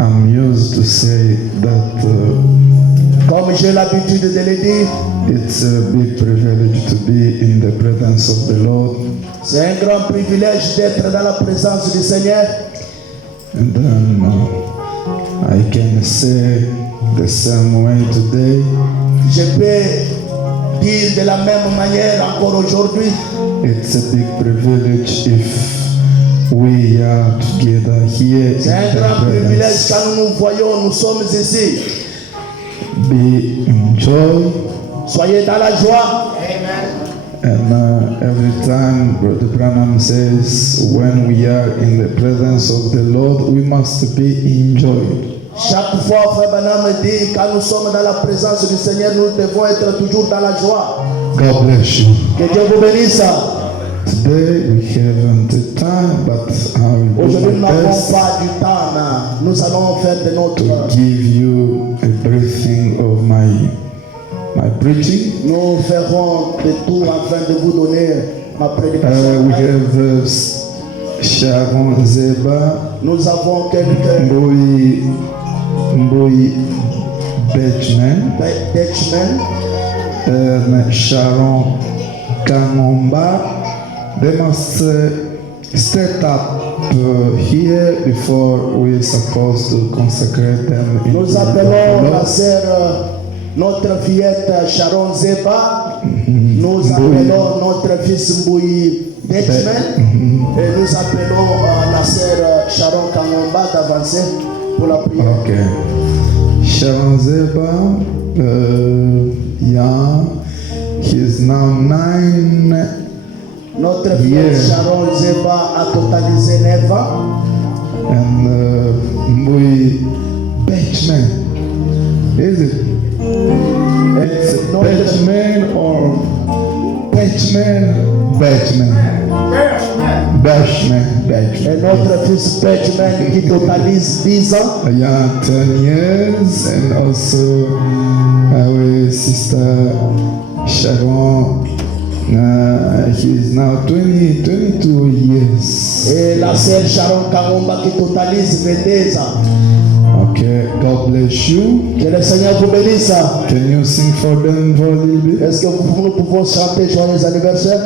I'm used to say that Comme j'ai l'habitude de le dire, it's a big privilege to be in the presence of the Lord. c'est un grand privilège d'être dans la présence du Seigneur. And then I can say the same way today. Je peux dire de la même manière encore aujourd'hui. It's a big privilege if we are together here C'est un in grand the privilège presence. quand nous nous voyons, nous sommes ici. Be in joy. Soyez dans la joie. And every time Brother Branham says, when we are in the presence of the Lord, we must be in joy. Chaque fois, Frère Branham dit, quand nous sommes dans la présence du Seigneur, nous devons être toujours dans la joie. God bless you. Que Dieu vous bénisse. Today we haven't the time, but I will do Aujourd'hui, nous my n'avons best pas du temps, mais nous allons faire de notre... to give you a briefing of my preaching. Nous ferons de tout afin de vous donner ma prédication. We have Sharon Zeba, Nous avons quelques Mboui Betchman, and Sharon Kangomba. They must step up here before we're supposed to consecrate them. In Nous appelons la sœur, notre fillette Sharon Zeba. Nous appelons notre fils Mboui Betchman. Et nous appelons la sœur Sharon Kangomba d'avancer pour la prière. Okay. Sharon Zeba, he's now 9. Notre fillette Sharon Zeba a totalisé 9 ans. And Mboui Betchman, is it? It's Betchman or Betchman? Et notre fils Betchman qui totalise 10 ans. 10 years, and also our sister Sharon, he's now 22 years. Et la sœur Sharon Kangomba qui totalise 22 ans. Okay, God bless you. Que le Seigneur vous bénisse. Can you sing for them for a little bit? Est-ce que nous pouvons chanter joyeux anniversaire?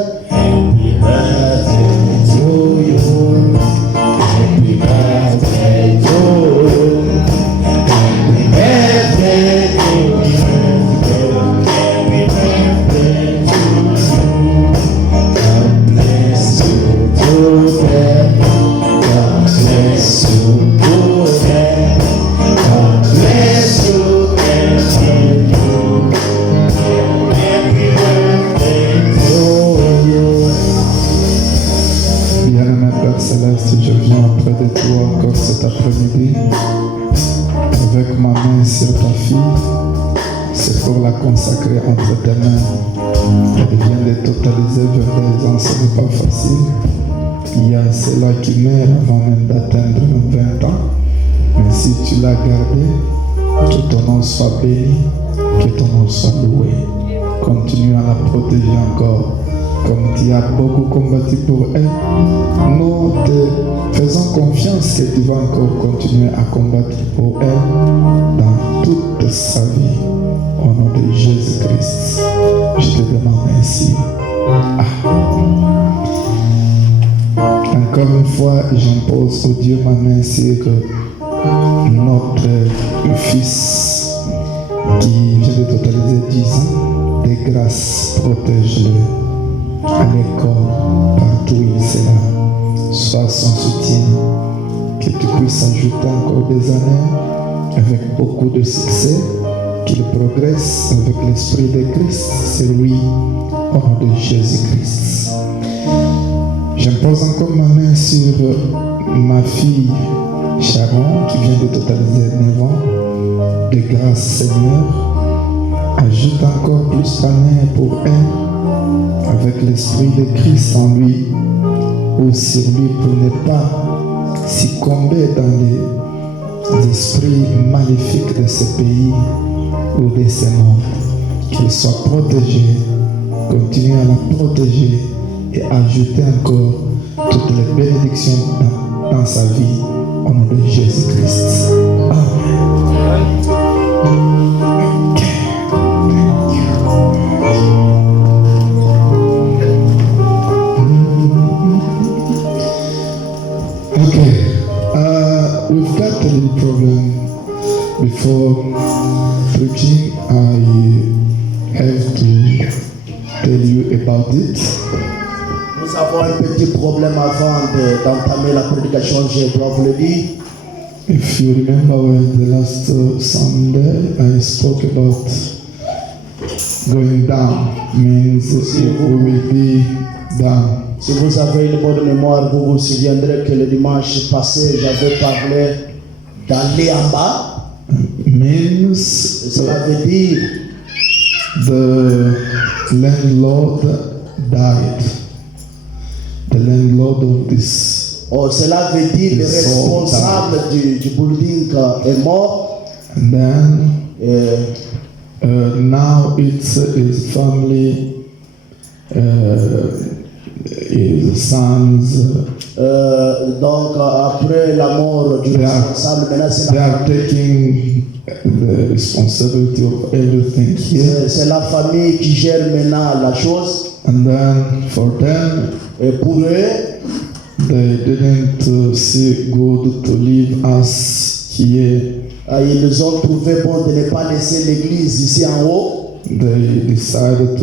Bien-aimé Père Céleste, je viens auprès de toi encore cet après-midi avec ma main sur ta fille. C'est pour la consacrer entre tes mains. Elle vient de totaliser 22 ans, ce n'est pas facile. Il y a ceux-là qui meurent avant même d'atteindre 20 ans. Mais si tu l'as gardé, que ton nom soit béni, que ton nom soit loué. Continue à la protéger encore. Comme tu as beaucoup combattu pour elle, nous te faisons confiance que tu vas encore continuer à combattre pour elle dans toute sa vie. Au nom de Jésus-Christ, je te demande ainsi. Encore une fois, j'impose au Dieu ma main sur notre fils qui vient de totaliser 10 ans. De grâce, protège-le à l'école, partout où il sera. Sois son soutien, que tu puisses ajouter encore des années avec beaucoup de succès, qu'il progresse avec l'Esprit de Christ, c'est lui, au nom de Jésus-Christ. J'impose encore ma main sur ma fille Sharon qui vient de totaliser 9 ans. De grâce, Seigneur, ajoute encore plus d'années pour elle avec l'Esprit de Christ en lui ou sur lui pour ne pas succomber dans les esprits maléfiques de ce pays ou de ce monde. Qu'il soit protégé, continue à la protéger et ajouter encore toutes les bénédictions dans sa vie au nom de Jésus-Christ. we've got a little problem. Before preaching, I have to tell you about it. Nous avons un petit problème avant d'entamer la prédication, je dois vous le dire. If you remember when the last Sunday I spoke about going down, means we will be down. Si vous avez une bonne mémoire, vous vous souviendrez que le dimanche passé, j'avais parlé d'aller en bas. Means Cela veut dire the landlord died. The landlord of this. cela veut dire le responsable du building est mort. And then now it's his family, his sons. Donc après la mort du responsable, maintenant c'est They are taking the responsibility of everything here. c'est la famille qui gère maintenant la chose. And then for them, Et pour eux, they didn't see good to leave us here. ils ont trouvé bon de ne pas laisser l'église ici en haut. They decided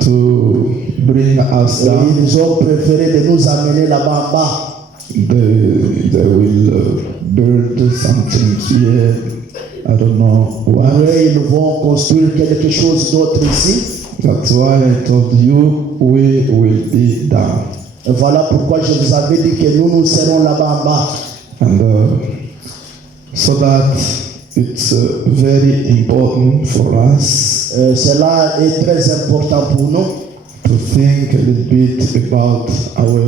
to bring us Et down. ils ont préféré de nous amener là-bas en bas. They will build something here. I don't know why. Après, ils vont construire quelque chose d'autre ici. That's why I told you we will be down. Et voilà pourquoi je vous avais dit que nous serons là-bas en bas. And so that it's very important for us Cela est très important pour nous to think a little bit about our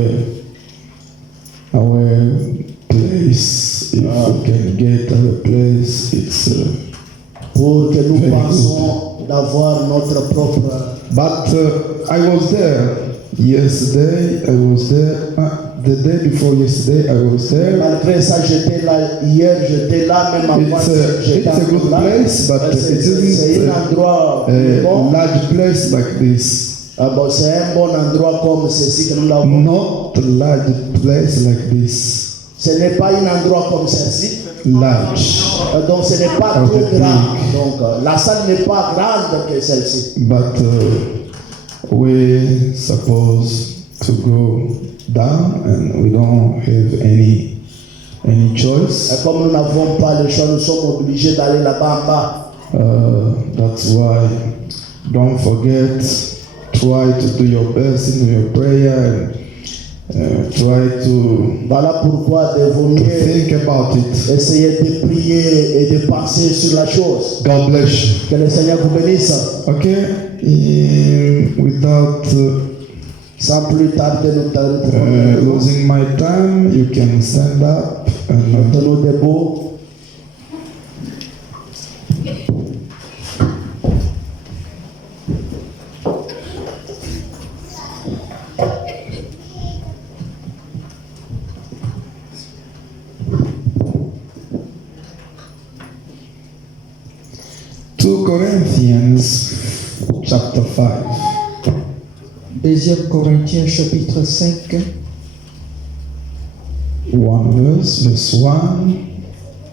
place. If we can get our place, it's pour que nous very pensions d'avoir notre propre. But I was there yesterday. I was there the day before yesterday. I was there. Malgré ça, j'étais là hier, j'étais là même avant. It's a good place, but it C'est isn't un endroit a bon. large place like this. Bon, c'est un bon endroit comme ceci que nous l'avons. Not a large place like this. Ce n'est pas un endroit comme ceci. Large, Donc ce n'est pas trop grand. Donc la salle n'est pas grande que celle-ci. but we supposed to go down, and we don't have any choice. Et comme nous n'avons pas le choix, nous sommes obligés d'aller là-bas en bas. That's why don't forget, try to do your best in your prayer and try to Voilà pourquoi il vaut mieux think about it. essayer de prier et de penser sur la chose. God bless you. Que le Seigneur vous bénisse. Okay, without Sans plus tarder, nous losing my time, you can stand up and tenons debout. Corinthians chapter 5. 2 Corinthiens chapitre 5, 1 verse 1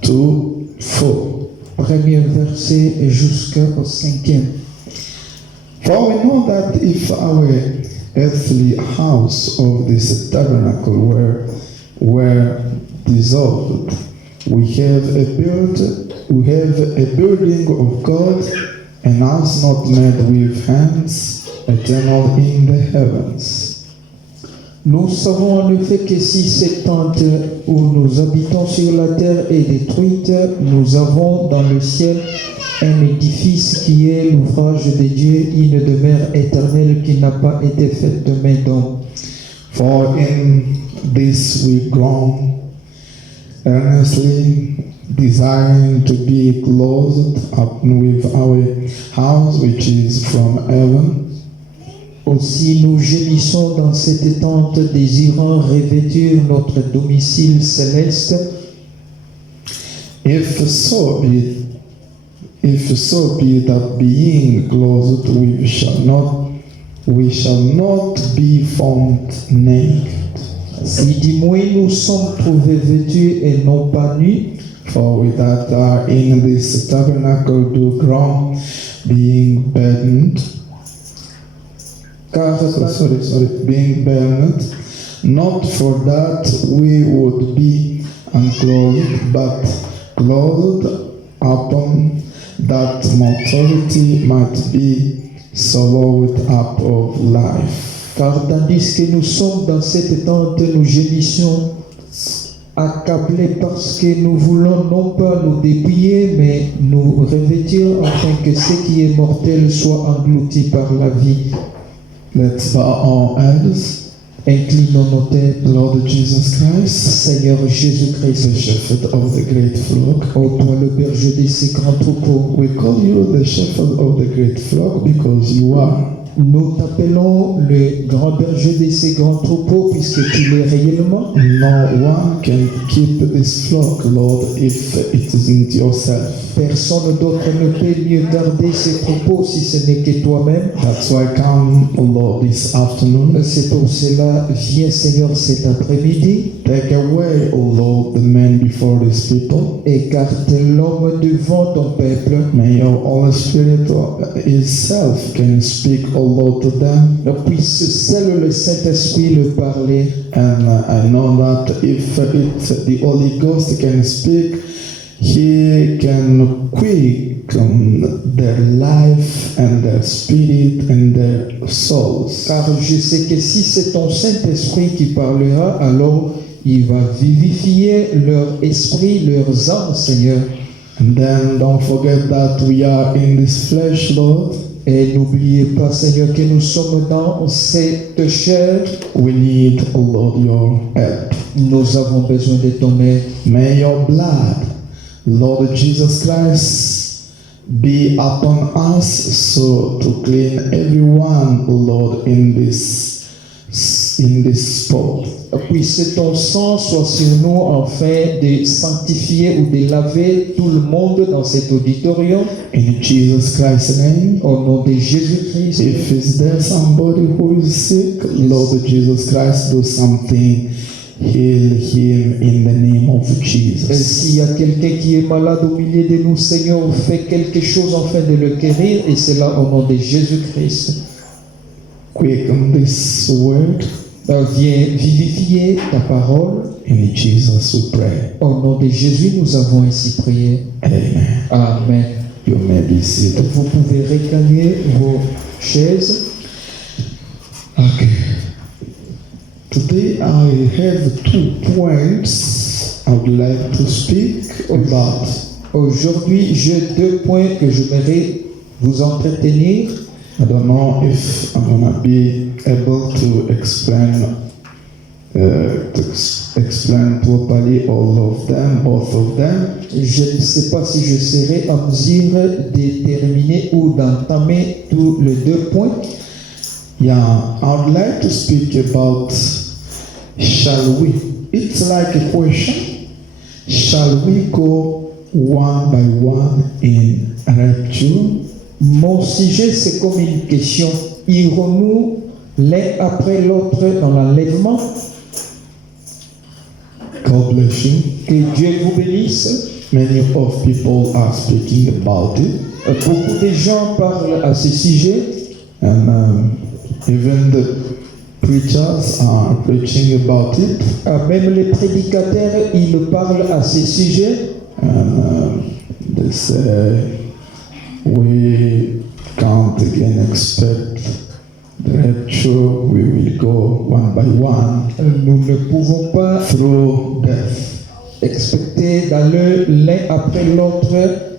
to 4. premier verset jusqu'au 5e. For we know that if our earthly house of this tabernacle were dissolved, we have a building of God, a house not made with hands, eternal in the heavens. Nous savons en effet que si cette tente où nous habitons sur la terre est détruite, nous avons dans le ciel un édifice qui est l'ouvrage de Dieu, une demeure éternelle qui n'a pas été faite de main d'homme. For in this we groan, earnestly desiring to be clothed up with our house which is from heaven. Aussi nous gémissons dans cette tente, désirant revêtir notre domicile céleste. If so be that being clothed we shall not be found naked. Il dit, moi, nous sommes trouvés vêtus et non pas nus. For we that are in this tabernacle do groan, being burdened. Car Being burdened, not for that we would be unclothed, but clothed upon that mortality might be swallowed up of life. Car tandis que nous sommes dans cette tente, nous gémissions, accablés parce que nous voulons non pas nous dépouiller, mais nous revêtir afin que ce qui est mortel soit englouti par la vie. Let's bow our heads. Inclinons nos têtes. Lord Jesus Christ, Seigneur the Jésus-Christ, shepherd of the great flock. ô toi le berger de ces grands troupeaux, We call you the shepherd of the great flock because you are. nous t'appelons le grand berger de ces grands troupeaux puisque tu l'es réellement. No one can keep this flock, Lord, if it isn't yourself. Personne d'autre ne peut mieux garder ces troupeaux si ce n'est que toi-même. That's why come, Lord, this afternoon. C'est pour cela, viens Seigneur cet après-midi, Take away, O Lord, the man before these people. écarte l'homme devant ton peuple. May your Holy Spirit Himself can speak, O Lord, to them. Puisse seul le Saint-Esprit le parler. And I know that if the Holy Ghost can speak, He can quicken their life and their spirit and their souls. Car je sais que si c'est ton Saint-Esprit qui parlera, alors il va vivifier leur esprit, leurs âmes, Seigneur. And then don't forget that we are in this flesh, Lord. Et n'oubliez pas, Seigneur, que nous sommes dans cette chair. We need, O Lord, your help. Nous avons besoin de ton aide. May your blood, Lord Jesus Christ, be upon us so to clean everyone, Lord, in this spot. Puisse ton sang soit sur nous afin de sanctifier ou de laver tout le monde dans cet auditorium. In Jesus Christ's name. Au nom de Jésus-Christ. If is there somebody who is sick, Lord Jesus Christ, do something. Heal him in the name of Et Jesus. s'il y a quelqu'un qui est malade au milieu de nous, Seigneur, fais quelque chose afin de le guérir, et c'est là au nom de Jésus-Christ. Quicken this word. Viens vivifier ta parole. In Jesus we pray. Au nom de Jésus, nous avons ainsi prié. Amen. Amen. You may be seated. Vous pouvez regagner vos chaises. Okay. Today I have 2 points I would like to speak about. Aujourd'hui, j'ai 2 points que j'aimerais vous entretenir. I don't know if I'm gonna be able to explain properly all of them, both of them. Je ne sais pas si je serai en mesure de terminer ou d'entamer tous les 2 points. Yeah, I would like to speak about shall we? It's like a question. Shall we go one by one in rapture? Mon sujet, c'est comme une question. Irons-nous l'un après l'autre dans l'enlèvement? God bless you. Que Dieu vous bénisse. Many of people are speaking about it. Beaucoup de gens parlent à ce sujet. And even the preachers are preaching about it. Même les prédicateurs, ils parlent à ce sujet. And they say we can't again expect the rapture. We will go one by one Nous ne pouvons pas through death. expecter d'aller l'un après l'autre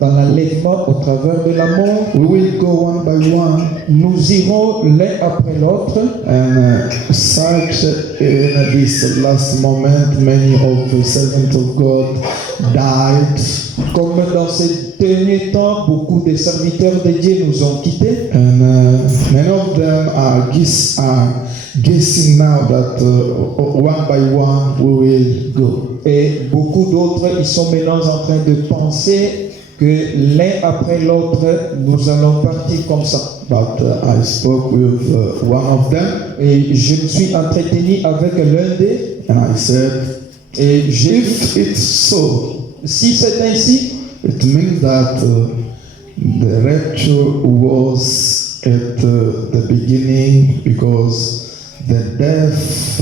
dans l'enlèvement au travers de la mort. We will go one by one. Nous irons l'un après l'autre. And such in this last moment, many of the servants of God died. Comme dans ces derniers temps, beaucoup de serviteurs de Dieu nous ont quittés. And many of them are guessing now that one by one we will go. Et beaucoup d'autres, ils sont maintenant en train de penser que l'un après l'autre, nous allons partir comme ça. But I spoke with one of them, Et je me suis entretenu avec l'un d'eux. And I said, Et j'ai dit, if it's so, si c'est ainsi, it means that the rapture was at the beginning because the death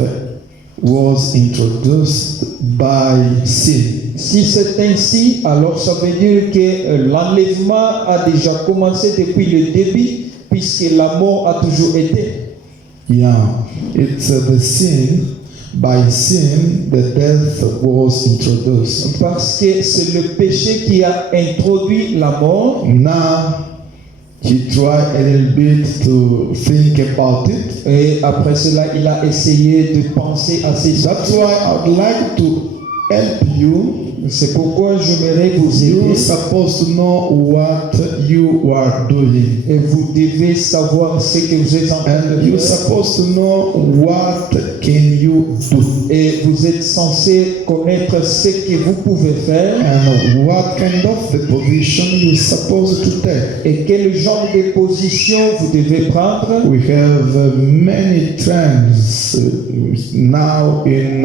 was introduced by sin. si c'est ainsi, alors ça veut dire que l'enlèvement a déjà commencé depuis le début, puisque la mort a toujours été. Yeah, it's the sin. By sin, the death was introduced. Parce que c'est le péché qui a introduit la mort. Now, he tried a little bit to think about it. Et après cela, il a essayé de penser à ces That's choses. why I would like to help you. C'est pourquoi j'aimerais vous You're aider. supposed to know what you are doing. Et vous devez savoir ce que vous êtes en train And de you're faire. supposed to know what can you do. Et vous êtes censé connaître ce que vous pouvez faire. And what kind of the position you're supposed to take. Et quel genre de position vous devez prendre. We have many trends now in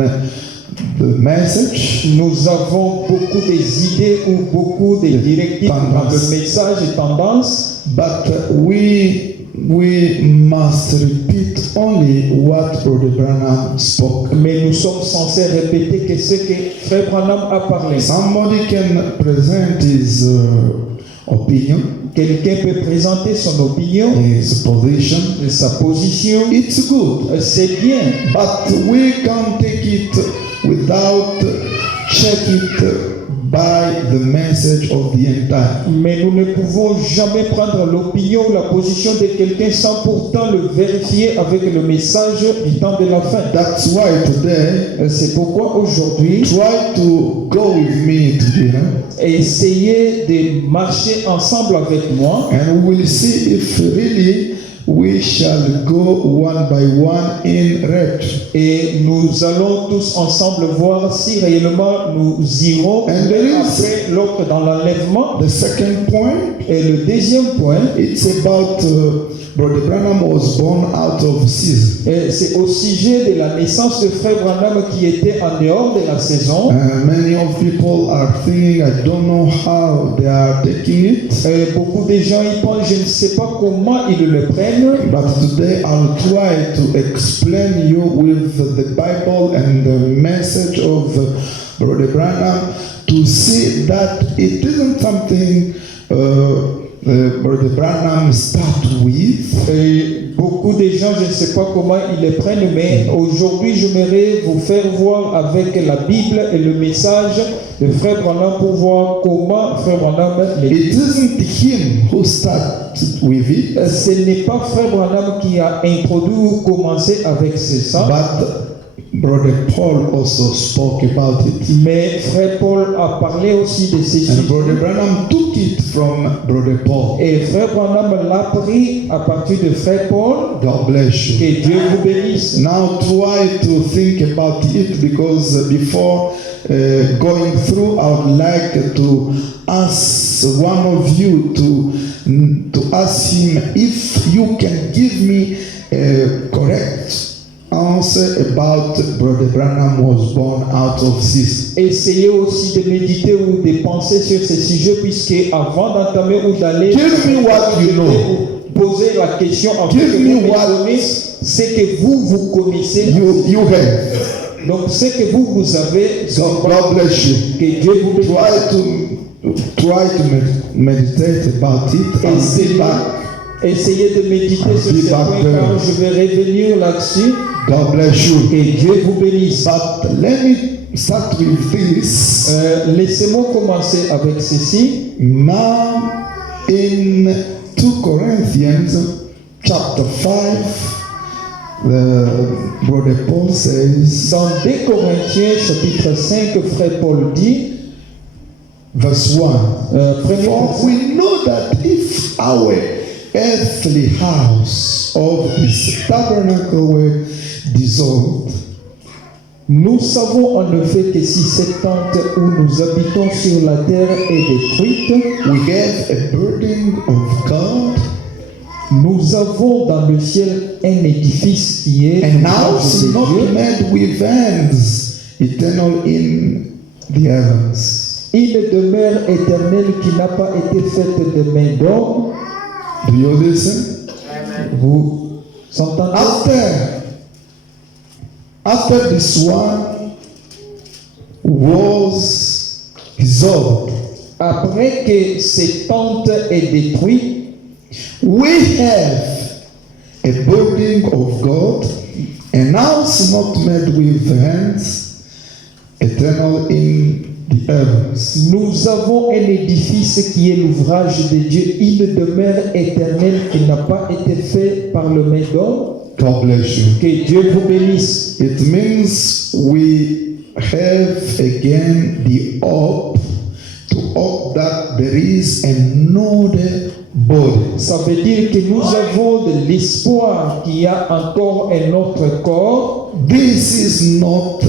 the message. Nous avons beaucoup des idées ou beaucoup de directives dans le message et tendance. But we must repeat only what Brother Branham spoke. Mais nous sommes censés répéter que ce que Frère Branham a parlé. Somebody can present his opinion, Quelqu'un peut présenter son opinion, his position. sa position. It's good, C'est bien. but we can't take it without check it by the message of the end time. Mais nous ne pouvons jamais prendre l'opinion ou la position de quelqu'un sans pourtant le vérifier avec le message du temps de la fin. That's why today, C'est pourquoi aujourd'hui, try to go with me to dinner, essayez de marcher ensemble avec moi and we will see if really we shall go one by one in rapture. et nous allons tous ensemble voir si réellement nous irons And there is- après l'autre dans l'enlèvement. The second point, Et le deuxième point, it's about Brother Branham was born out of season. c'est au sujet de la naissance de Frère Branham qui était en dehors de la saison. Many of people are thinking, I don't know how they are taking it, Beaucoup de gens y pensent, je ne sais pas comment ils le prennent, but today I'll try to explain you with the Bible and the message of Brother Branham to see that it isn't something Brother Branham start with. beaucoup de gens, je ne sais pas comment ils le prennent, mais aujourd'hui, j'aimerais vous faire voir avec la Bible et le message de Frère Branham pour voir comment Frère Branham le It isn't him who started with it, Ce n'est pas Frère Branham qui a introduit ou commencé avec ça, but Brother Paul also spoke about it. mais Frère Paul a parlé aussi de ces And sujets. Brother Branham took it from Brother Paul. Et Frère Branham l'a pris à partir de Frère Paul. God bless you. Que Dieu vous bénisse. Now try to think about it, because before going through, I would like to ask one of you to ask him if you can give me a correct answer about Brother Branham was born out of season. Essayez aussi de méditer ou de penser sur ce sujet, puisque avant d'entamer ou d'aller, Give me what you know. Poser la question en Give fait, me what ce que vous connaissez. You have. Donc ce que vous avez, God bless you. que Dieu vous bénisse. Try to meditate about it and see back. Essayez de méditer sur ce point, car je vais revenir là-dessus. God bless you. Que Dieu vous bénisse. But let me start with this. Laissez-moi commencer avec ceci. Now, in 2 Corinthians chapter 5, Brother Paul says, dans 2 Corinthiens chapitre 5, Frère Paul dit, verse 1, premier for we know that if our earthly house of this tabernacle were dissolved, nous savons en effet que si cette tente où nous habitons sur la terre est détruite, we have a burden of God Nous avons dans le ciel un édifice qui est an l'ouvrage house de not Dieu, made with hands, eternal in the heavens. une demeure éternelle qui n'a pas été faite de main d'homme. Do you listen? Vous entendez? After this one was dissolved, Après que cette tente est détruite, we have a building of God, an house not made with hands, eternal in the heavens. nous avons un édifice qui est l'ouvrage de Dieu, une demeure éternelle qui n'a pas été faite par le main d'homme. God bless you. Que Dieu vous bénisse. It means we have again the hope that there is another body. Ça veut dire que nous avons de l'espoir qu'il y a encore un autre corps. This is not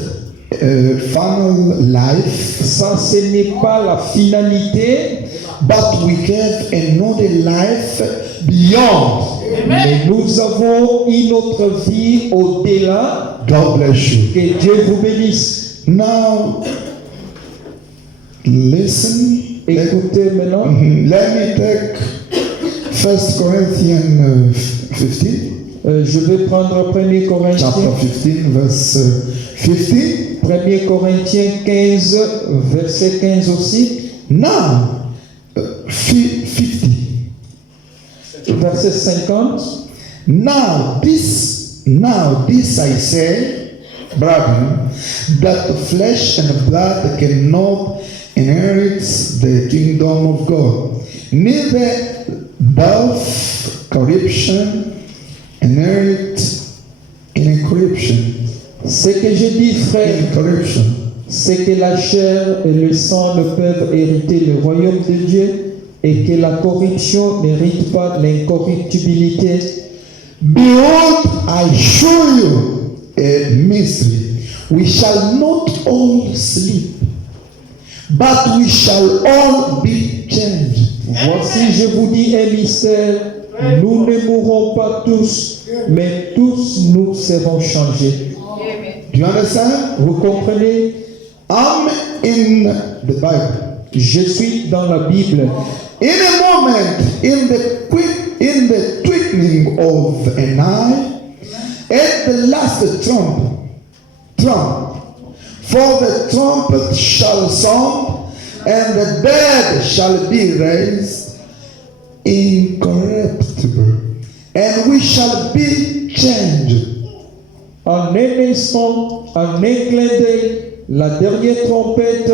a final life, Ça, ce n'est pas la finalité, but we have another life beyond. mais nous avons une autre vie au-delà. God bless you. Que Dieu vous bénisse. Now, listen. Écoutez maintenant. Let me take 1 Corinthians 15, Je vais prendre 1 Corinthiens, chapter 15, verse 15. 1 Corinthiens 15, verset 15 aussi. Now, 50. Verset 50. Now this I say, brethren, that flesh and blood cannot inherit the kingdom of God, neither doth corruption inherit incorruption. Ce que je dis, frère, Incorruption. c'est que la chair et le sang ne peuvent hériter le royaume de Dieu et que la corruption n'hérite pas l'incorruptibilité. Behold, I show you a mystery. We shall not all sleep, but we shall all be changed. Voici, je vous dis un mystère. Nous ne mourrons pas tous, mais tous nous serons changés. Do you understand? Vous comprenez? I'm in the Bible. Je suis dans la Bible. In a moment, in the twinkling of an eye, at the last trump, for the trumpet shall sound, and the dead shall be raised incorruptible, and we shall be changed. En un instant, en un clin d'œil, la dernière trompette,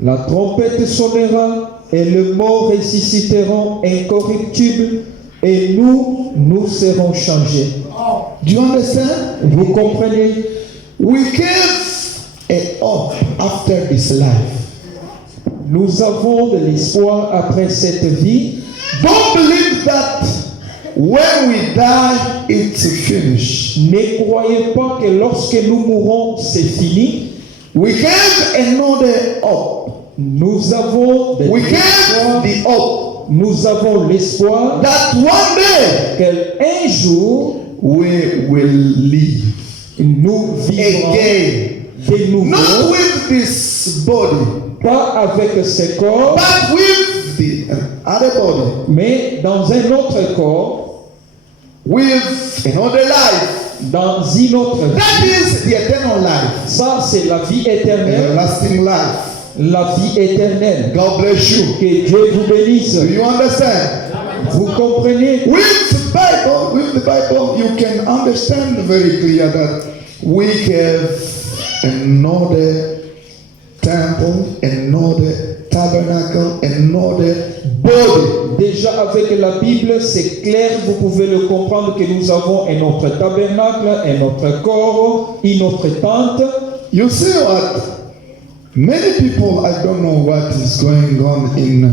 la trompette sonnera et les morts ressusciteront incorruptibles et nous serons changés. Do you understand? Vous comprenez? We give a hope after this life. Nous avons de l'espoir après cette vie. Don't believe that when we die, it's finished. Ne croyez pas que lorsque nous mourrons, c'est fini. We have another hope. Nous avons de We have l'espoir. the hope Nous avons l'espoir that one day qu'un jour, we will live nous vivrons again. de nouveau. Not with this body, Pas avec ce corps, but with the other body, mais dans un autre corps, with another life. dans une autre vie. That is the eternal life, Ça, c'est la vie éternelle. everlasting life. La vie éternelle. God bless you. Que Dieu vous bénisse. Do you understand? Vous comprenez? With the Bible, you can understand very clear that we have another temple, another tabernacle, another body. Déjà avec la Bible, c'est clair, vous pouvez le comprendre que nous avons un autre tabernacle, un autre corps, une autre tente. You see what? Many people, I don't know what is going on in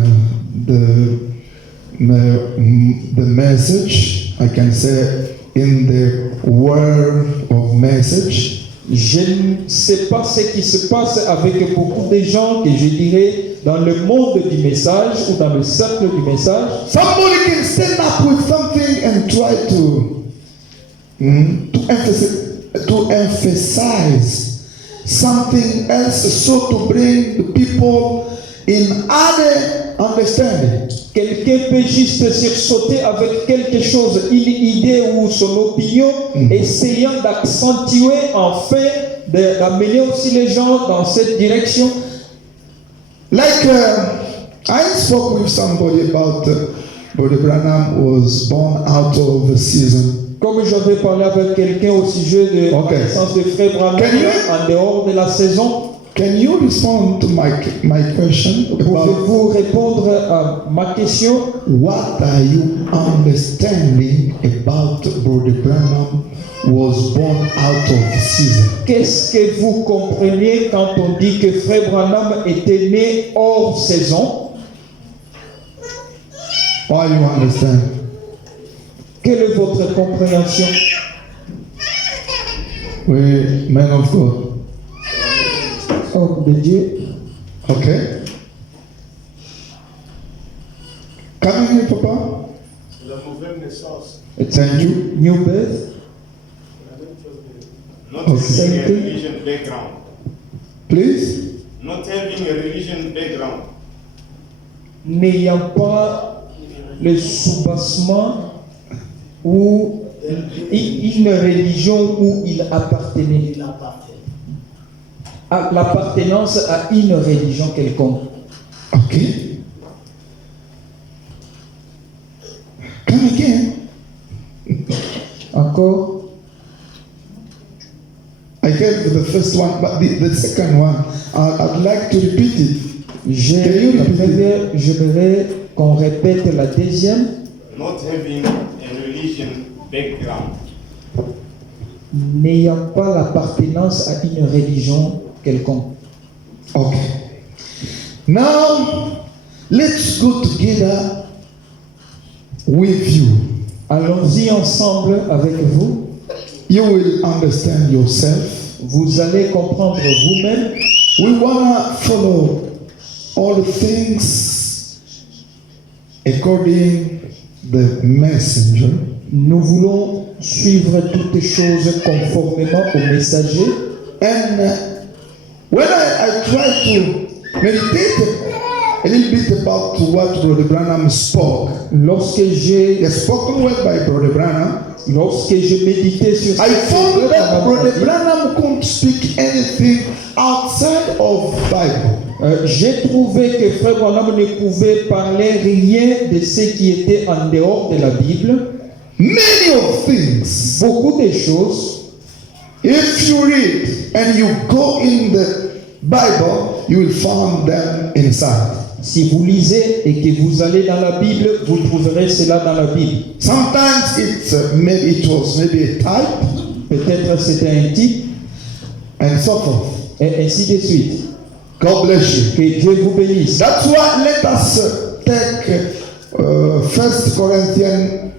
the message. I can say in the world of message. Je ne sais pas ce qui se passe avec beaucoup de gens que je dirais dans le monde du message ou dans le cercle du message. Somebody can stand up with something and try to emphasize something else, so to bring the people in other understanding. Quelqu'un peut juste sursauter avec quelque chose, une idée ou son opinion, essayant d'accentuer, enfin, d'amener aussi les gens dans cette direction. Like I spoke with somebody about Brother Branham was born out of the season. Comme j'avais parlé avec quelqu'un au sujet de la naissance de Frère Branham en dehors de la saison. Can you respond to my question? Pouvez-vous répondre à ma question? What are you understanding about Brother Branham was born out of season? Qu'est-ce que vous comprenez quand on dit que Frère Branham était né hors saison? Why you understand? Quelle est votre compréhension? We men of God. Homme de Dieu. Okay. Come here, Papa. La nouvelle naissance. Thank you. New birth. Not Okay. having a religion background. Please. Not having a religion background. N'ayant pas le soubassement ou une religion où il appartenait. Il appartient. À l'appartenance à une religion quelconque. Okay. Come again. Encore. I gave the first one, but the second one, I'd like to repeat it. La première, j'aimerais qu'on répète la deuxième. Not having a religion background. N'ayant pas l'appartenance à une religion quelconque. Okay. Now, let's go together with you. Allons-y ensemble avec vous. You will understand yourself. Vous allez comprendre vous-même. We want to follow all the things according the messenger. Nous voulons suivre toutes les choses conformément au messager. And when I try to meditate a little bit about what Brother Branham spoke, Lorsque j'ai the spoken word by Brother Branham, médité sur I cette found that Brother parole, Branham couldn't speak anything outside of Bible. j'ai trouvé que Frère Branham ne pouvait parler rien de ce qui était en dehors de la Bible. Many of things, Beaucoup de choses, if you read and you go in the Bible, you will find them inside. si vous lisez et que vous allez dans la Bible, vous trouverez cela dans la Bible. Sometimes it was maybe a type Peut-être c'était un type, and so forth. et ainsi de suite. God bless you. Que Dieu vous bénisse. That's why let us take 1 Corinthians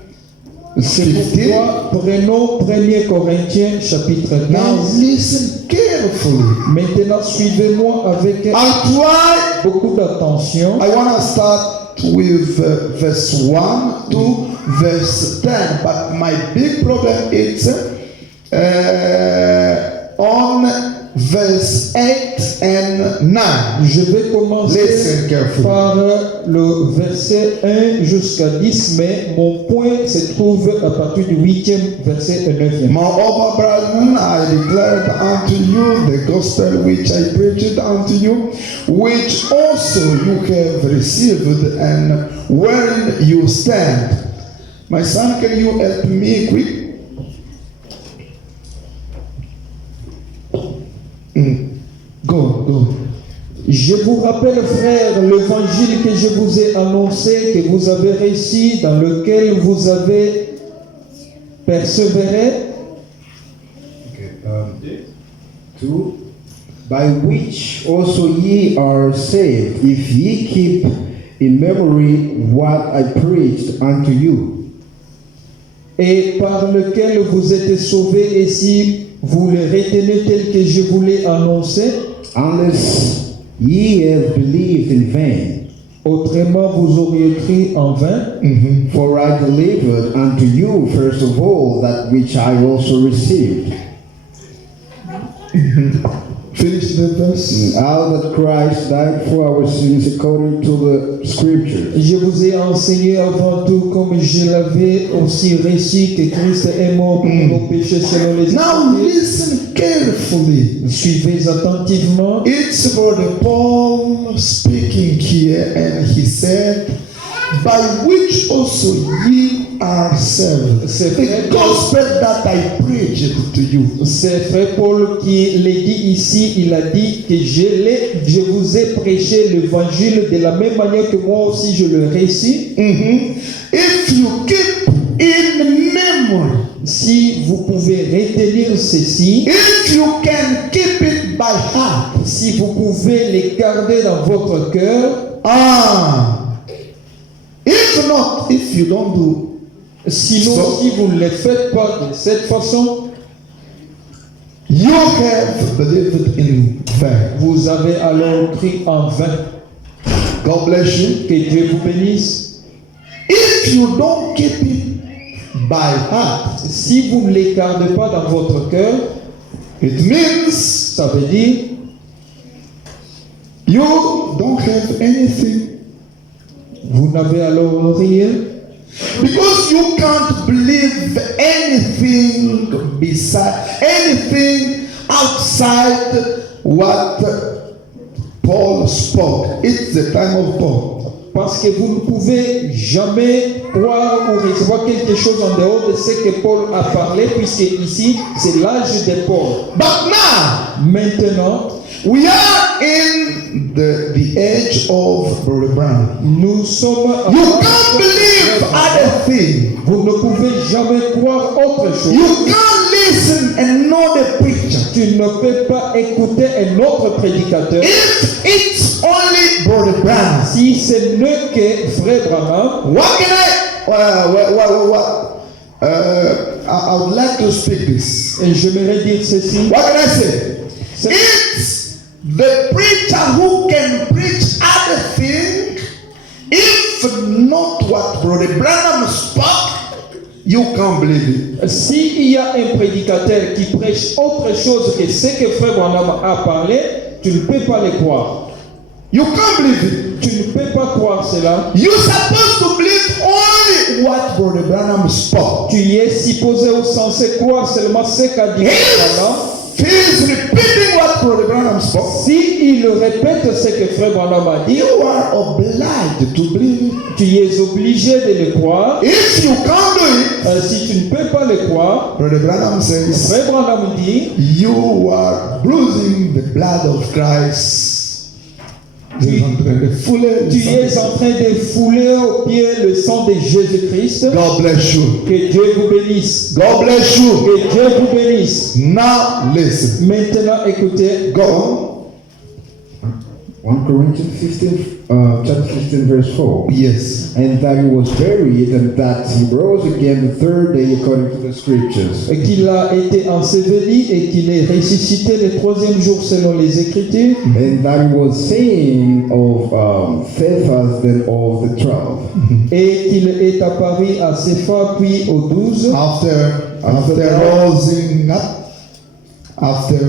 C'est 15. pourquoi prenons 1 Corinthiens chapitre 15. Now listen carefully. Maintenant, suivez-moi avec I try. beaucoup d'attention. I want to start with verse 1 to verse 10, but my big problem is on verse 8 and 9. Je vais commencer Listen carefully. par le verset 1 jusqu'à 10, mais mon point se trouve à partir du 8e verset et 9e. Moreover, brethren, I declared unto you the gospel which I preached unto you, which also you have received, and wherein you stand. My son, can you help me quick? Go. Je vous rappelle, frères, l'évangile que je vous ai annoncé, que vous avez reçu, dans lequel vous avez persévéré. Okay. 2. By which also ye are saved, if ye keep in memory what I preached unto you. Et par lequel vous êtes sauvés, et si Vous les retenez tels que je vous l'ai annoncé, unless ye have believed in vain. autrement vous auriez cru en vain. For I delivered unto you first of all that which I also received, Finish the verse. how that Christ died for our sins according to the Scriptures, Je vous ai enseigné avant tout, comme je l'avais aussi reçu, que Christ est mort pour nos péchés selon les Now Écritures. listen carefully. Suivez attentivement. It's Brother Paul speaking here, and he said, by which also ye are saved. The gospel that I preached to you. C'est Frère Paul qui l'a dit ici. Il a dit que je vous ai prêché l'évangile de la même manière que moi aussi je le reçu. If you keep in memory, Si vous pouvez retenir ceci, if you can keep it by heart, si vous pouvez les garder dans votre cœur, if not, if you don't do, sinon si vous ne le faites pas de cette façon, you have believed in vain. vous avez alors cru en vain. God bless you. Que Dieu vous bénisse. If you don't keep it by heart, Si vous ne les gardez pas dans votre cœur, it means ça veut dire you don't have anything, vous n'avez alors rien. because you can't believe anything beside, anything outside what Paul spoke. It's the time of Paul. Parce que vous ne pouvez jamais croire ou recevoir quelque chose en dehors de ce que Paul a parlé, puisque ici, c'est l'âge de Paul. But now Maintenant, we are in the age of Brother Brown. nous sommes... You can't believe other things. Vous ne pouvez jamais croire autre chose. You can't listen and know the preacher. Tu ne peux pas écouter un autre prédicateur. If it's only Brother Brown, Si ce n'est que Frère Branham, what can I would like to speak this. et j'aimerais dire ceci, What can I say? c'est It's the preacher who can preach other things. If not what Brother Branham spoke, you can't believe it. s'il y a un prédicateur qui prêche autre chose que ce que Frère Branham a parlé, tu ne peux pas le croire. You can't believe it. Tu ne peux pas croire cela. You're supposed to believe only what Brother Branham spoke. Tu y es supposé ou censé croire seulement ce qu'a dit Frère Branham. If he is repeating what Brother Branham spoke, Si il répète ce que Frère Branham a dit, you are obliged to believe it. tu es obligé de le croire. If you can't do it, Si tu ne peux pas le croire, Brother Branham says, Frère Branham dit, you are bruising the blood of Christ. tu es en train de fouler au pied le sang de Jésus-Christ. God bless you. Que Dieu vous bénisse. God bless you. Que Dieu vous bénisse. Now listen. Maintenant, écoutez. Go on. 1 Corinthians 15, chapter 15, verse 4. Yes. And that he was buried, and that he rose again the third day according to the Scriptures. Qu'il a été enseveli et qu'il est ressuscité le troisième jour selon les Écritures. And that he was seen of Cephas, then of the 12. Et qu'il est apparu à Cépha puis aux 12. After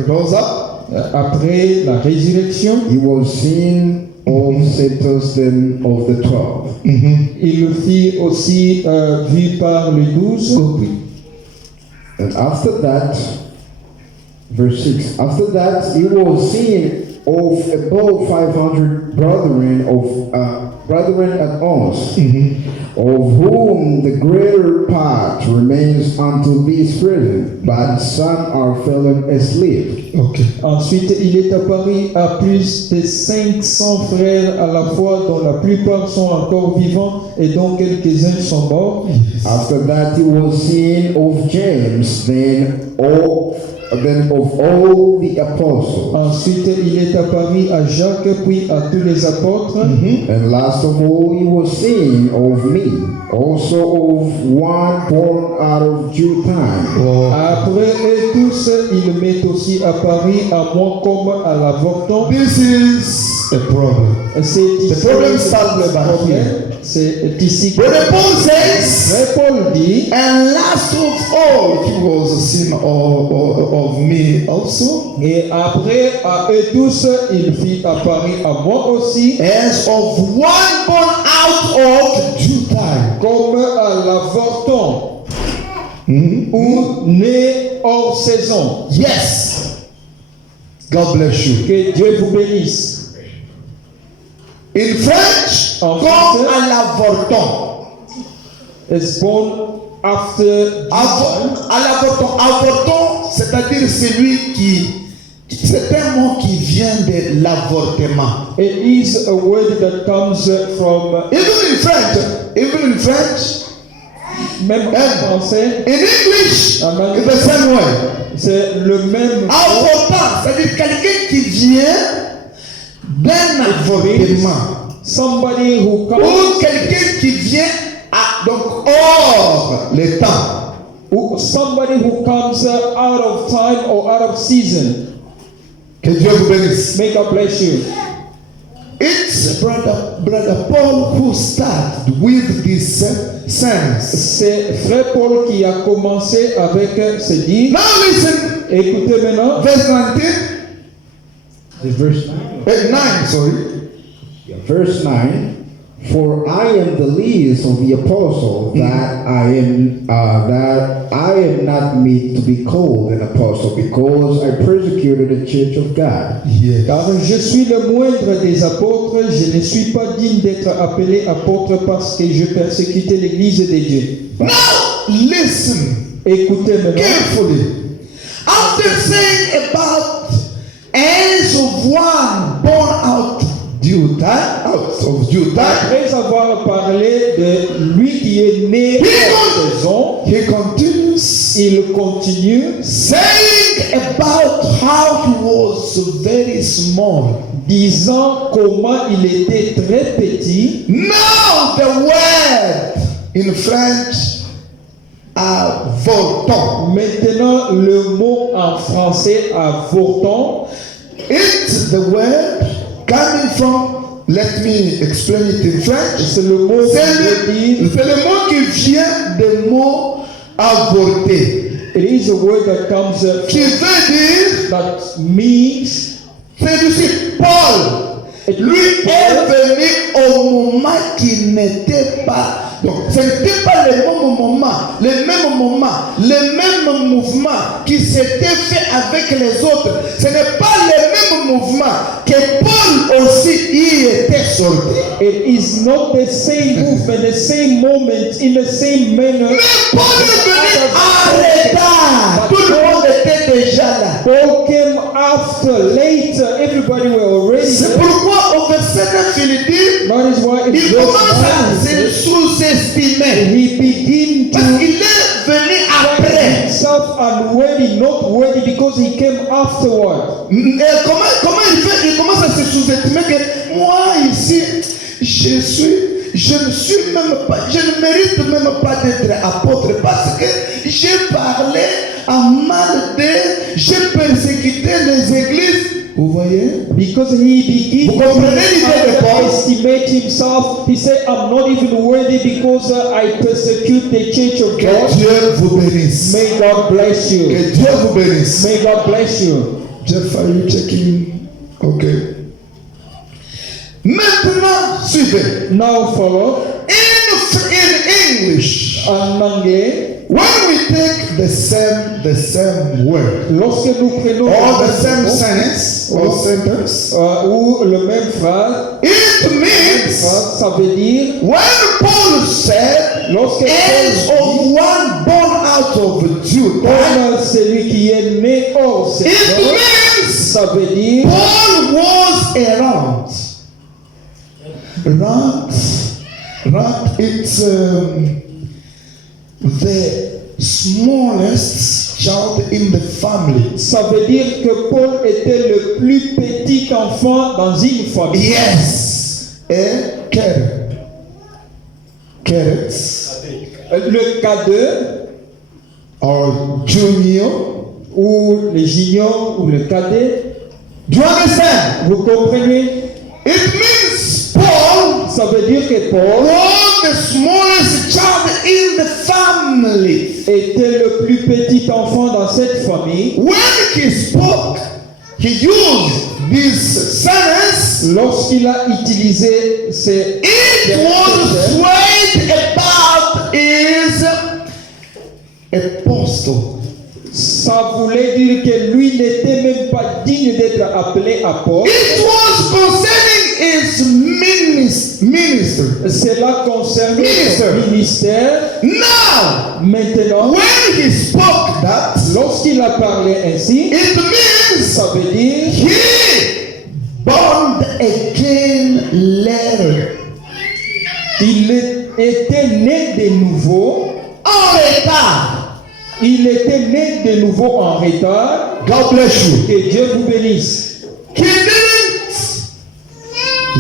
rose up, Après la résurrection, He was seen of Cephas, then of the 12. il le fit aussi vu par les 12. And after that, verse 6, after that he was seen of above 500 brethren at once, of whom the greater part remains unto this present, but some are fallen asleep. okay. Ensuite, il est apparu à plus de 500 frères à la fois, dont la plupart sont encore vivants et dont quelques-uns sont morts. After that he was seen of James, then than of all the apostles. Ensuite, il est apparu à Jacques, puis à tous les apôtres. And last of all, he was seen of me, also of one born out of due time. Après eux tous, il m'est aussi apparu à moi comme à l'avorton. This is a problem. C'est ici The problem le starts by problème. here. C'est ici que Brother Paul says, Frère Paul dit, and last of all, he was seen of me also, et après à eux tous, il fit apparaître à moi aussi, as of one born out of due time. comme à l'avorton, ou né hors saison. Yes. God bless you. Que Dieu vous bénisse. In French, En comme français, à l'avorton. is born after À l'avorton. Avorton, c'est-à-dire celui qui. C'est un mot qui vient de l'avortement. It is a word that comes from, Even in French, même en français, in English, en it's the same way. c'est le même mot. Avortant, c'est-à-dire quelqu'un qui vient d'un avortement. Somebody who Ou comes, quelqu'un qui vient donc hors le temps. somebody who comes out of time or out of season. Que Dieu vous bénisse. May God bless you. It's brother Paul who started with this sense. C'est Frère Paul qui a commencé avec ce dit. Now listen, Écoutez maintenant. verse 19, Verse 9, sorry. Verse 9. For I am the least of the apostles, that I am not meet to be called an apostle, because I persecuted the church of God. Yes. Car je suis le moindre des apôtres, je ne suis pas digne d'être appelé apôtre parce que je persécutais l'église de Dieu. Now listen Écoutez maintenant. carefully. After saying about as of one born out of due time, Après avoir parlé de lui qui est né en saison, he continues il continue saying about how he was very small. disant comment il était très petit. Now the word in French, avorton. Maintenant, le mot en français avorton, It's the word coming from, let me explain it in French. c'est le mot qui veut dire, C'est le mot qui vient du mot avorter. it is a word that comes Qui veut dire, that means, c'est du Paul. Lui est venu au moment qui n'était pas. Donc, ce n'était pas le même mouvement qui s'était fait avec les autres. Ce n'est pas le même mouvement que Paul aussi y était sorti. it is not the same movement, the same moment, in the same manner. Mais Paul est venu en retard. Tout le monde était déjà là. Paul came after, later, everybody were already C'est there. pourquoi au verset 9 il dit, That is why it il goes commence à on. se sous-estimer. He began Parce to qu'il est venu après. himself unworthy, not worthy, because he came afterward. Et comment il fait? Il commence à se sous-estimer que moi ici, je ne mérite même pas d'être apôtre parce que j'ai parlé à mal j'ai persécuté les églises. Vous voyez? Because he began Vous comprenez l'idée de to Paul? estimate himself. He said, I'm not even worthy because I persecute the church of Que God. Dieu vous bénisse. May God bless you. Que Dieu vous bénisse. May God bless you. Jeff, are you checking? Okay. Maintenant, suivez. Now follow. In English, En anglais, when we take the same word lorsque nous prenons or le the same même mot, sentence or sentence, ou le même phrase, it means ça veut dire when Paul said, lorsque as Paul of one born out of due time, comme celui qui est né hors it saison, means ça veut dire Paul was around. It's the smallest child in the family. Ça veut dire que Paul était le plus petit enfant dans une famille. Yes. A cadet. Le cadet Or junior. ou le junior ou le cadet. Do you understand? Vous comprenez? It means Paul Ça veut dire que Paul was the smallest child in the family. était le plus petit enfant dans cette famille. When he spoke, he used this sentence. Lorsqu'il a utilisé ces It was straight about his apostle. ça voulait dire que lui n'était même pas digne d'être appelé apôtre. It was concerning his minister. Cela concernait Minister. son ministère. Now, Maintenant, when he spoke that, lorsqu'il a parlé ainsi, it means ça veut dire he born again later. qu'il était né de nouveau. En retard. Il était né de nouveau en retard. God bless you. Que Dieu vous bénisse. He didn't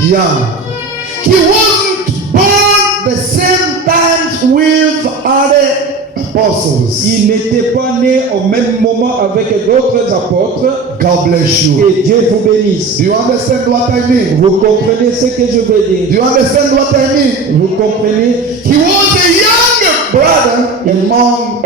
young. He wasn't born the same time with other apostles. Il n'était pas né au même moment avec d'autres apôtres. God bless you. Que Dieu vous bénisse. Do you understand what I mean? Vous comprenez ce que je veux Do dire? you understand what I mean? Vous comprenez? He was a younger brother among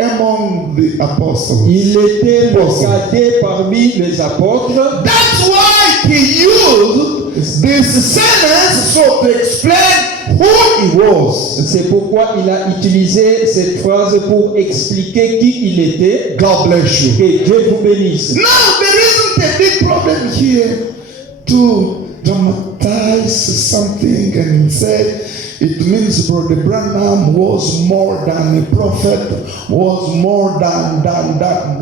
the apostles. Il était le cadet parmi les apôtres. That's why he used this sentence so to explain who he was. C'est pourquoi il a utilisé cette phrase pour expliquer qui il était. God bless you. Que Dieu vous bénisse. Now there isn't a big problem here to dramatize something and say it means Brother Branham was more than a prophet, was more than.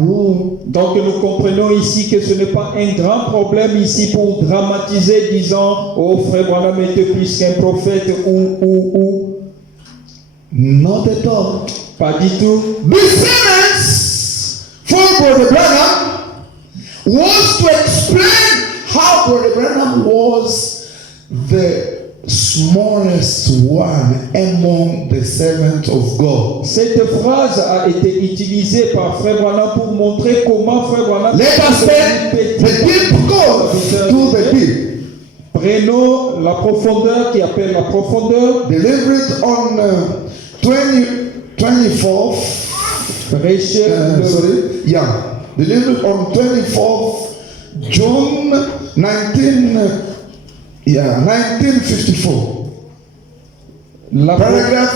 No. Donc nous comprenons ici que ce n'est pas un grand problème ici pour dramatiser, disant, oh frère Branham était plus qu'un prophète ou. Not at all. Pas du tout. This sentence for Brother Branham was to explain how Brother Branham was the smallest one among the servants of God. Cette phrase a été utilisée par frère Branham pour montrer comment frère Branham Let us take the deep call to the deep. Prenons la profondeur qui appelle la profondeur. Delivered on 24th. Prêché Delivered on 24th June 1954. Paragraph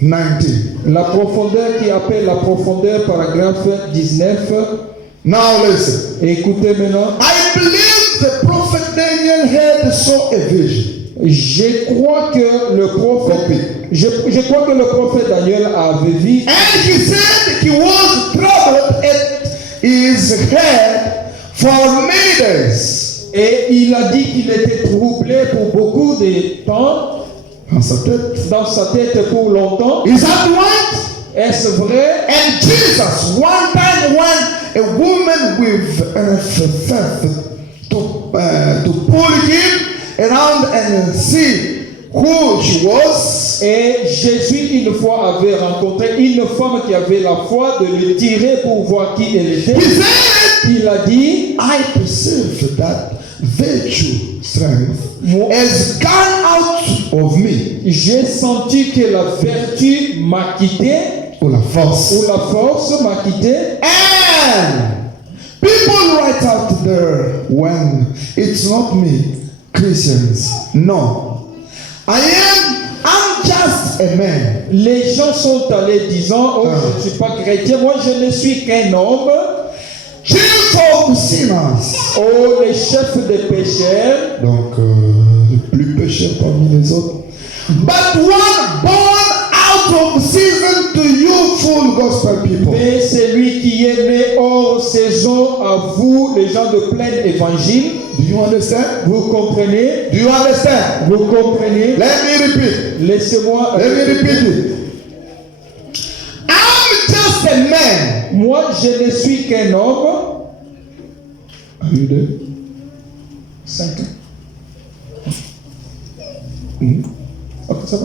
19. La profondeur qui appelle la profondeur, paragraphe 19. Now listen. Écoutez maintenant. I believe the prophet Daniel had saw a vision. Je crois que le prophète, je crois que le prophète Daniel avait vu. And he said he was troubled at his head for many days. Et il a dit qu'il était troublé pour beaucoup de temps. Dans sa tête pour longtemps. Is that right? Est-ce vrai? And Jesus, one time when a woman with faith to pull him around and see who she was. Et Jésus une fois avait rencontré une femme qui avait la foi de le tirer pour voir qui elle était. He said, Il a dit, I perceive that virtue, strength, has gone out of me. j'ai senti que la vertu m'a quitté, Ou la force. ou la force m'a quitté. And people write out there when it's not me, Christians. No. I'm just a man. Les gens sont allés disant, oh, je ne suis pas chrétien, moi je ne suis qu'un homme. Chief of sinners. Oh, les chefs des pécheurs. Donc, le plus pécheur parmi les autres. But one born out of season to you full gospel people. Mais c'est lui qui est né hors saison à vous, les gens de plein évangile. Do you understand? Vous comprenez? Do you understand? Vous comprenez? Let me repeat. Laissez-moi. Let me repeat it. I'm just a man. Moi, je ne suis qu'un homme. Are you there? 5 Ok, ça va.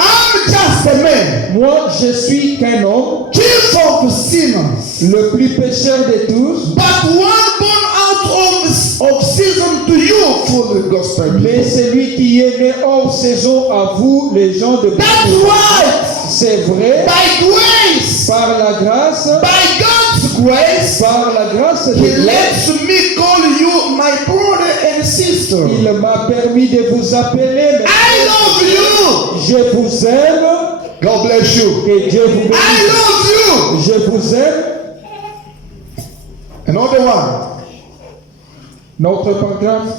I'm just a man, Moi, je suis qu'un homme, chief of sinners, le plus pécheur de tous, but one born out of season to you for the gospel. mais celui qui est né hors saison à vous, les gens de That's right. C'est vrai, By grace, par la grâce, by God's grace, par la grâce de He Dieu, lets me call you my brother and sister. il m'a permis de vous appeler. I love you. Je vous aime. God bless you. Que Dieu vous I bénisse. love you. Je vous aime. Another one. Notre paragraphe,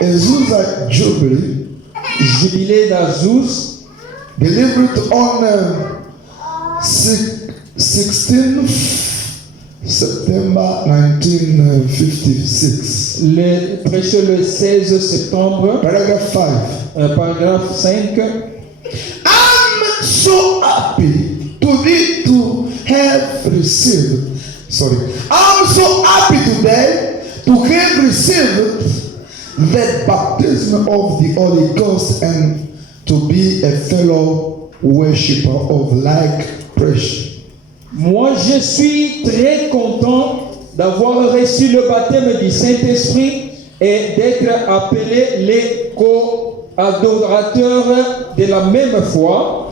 Azusa Jubilee, Jubilé d'Azouz, delivered on 16th September 1956. prêché le 16 septembre, Paragraph 5. paragraphe 5. I'm so happy to have received. I'm so happy today to have received the baptism of the Holy Ghost and to be a fellow worshipper of like pressure. Moi, je suis très content d'avoir reçu le baptême du Saint-Esprit et d'être appelé les co-adorateurs de la même foi.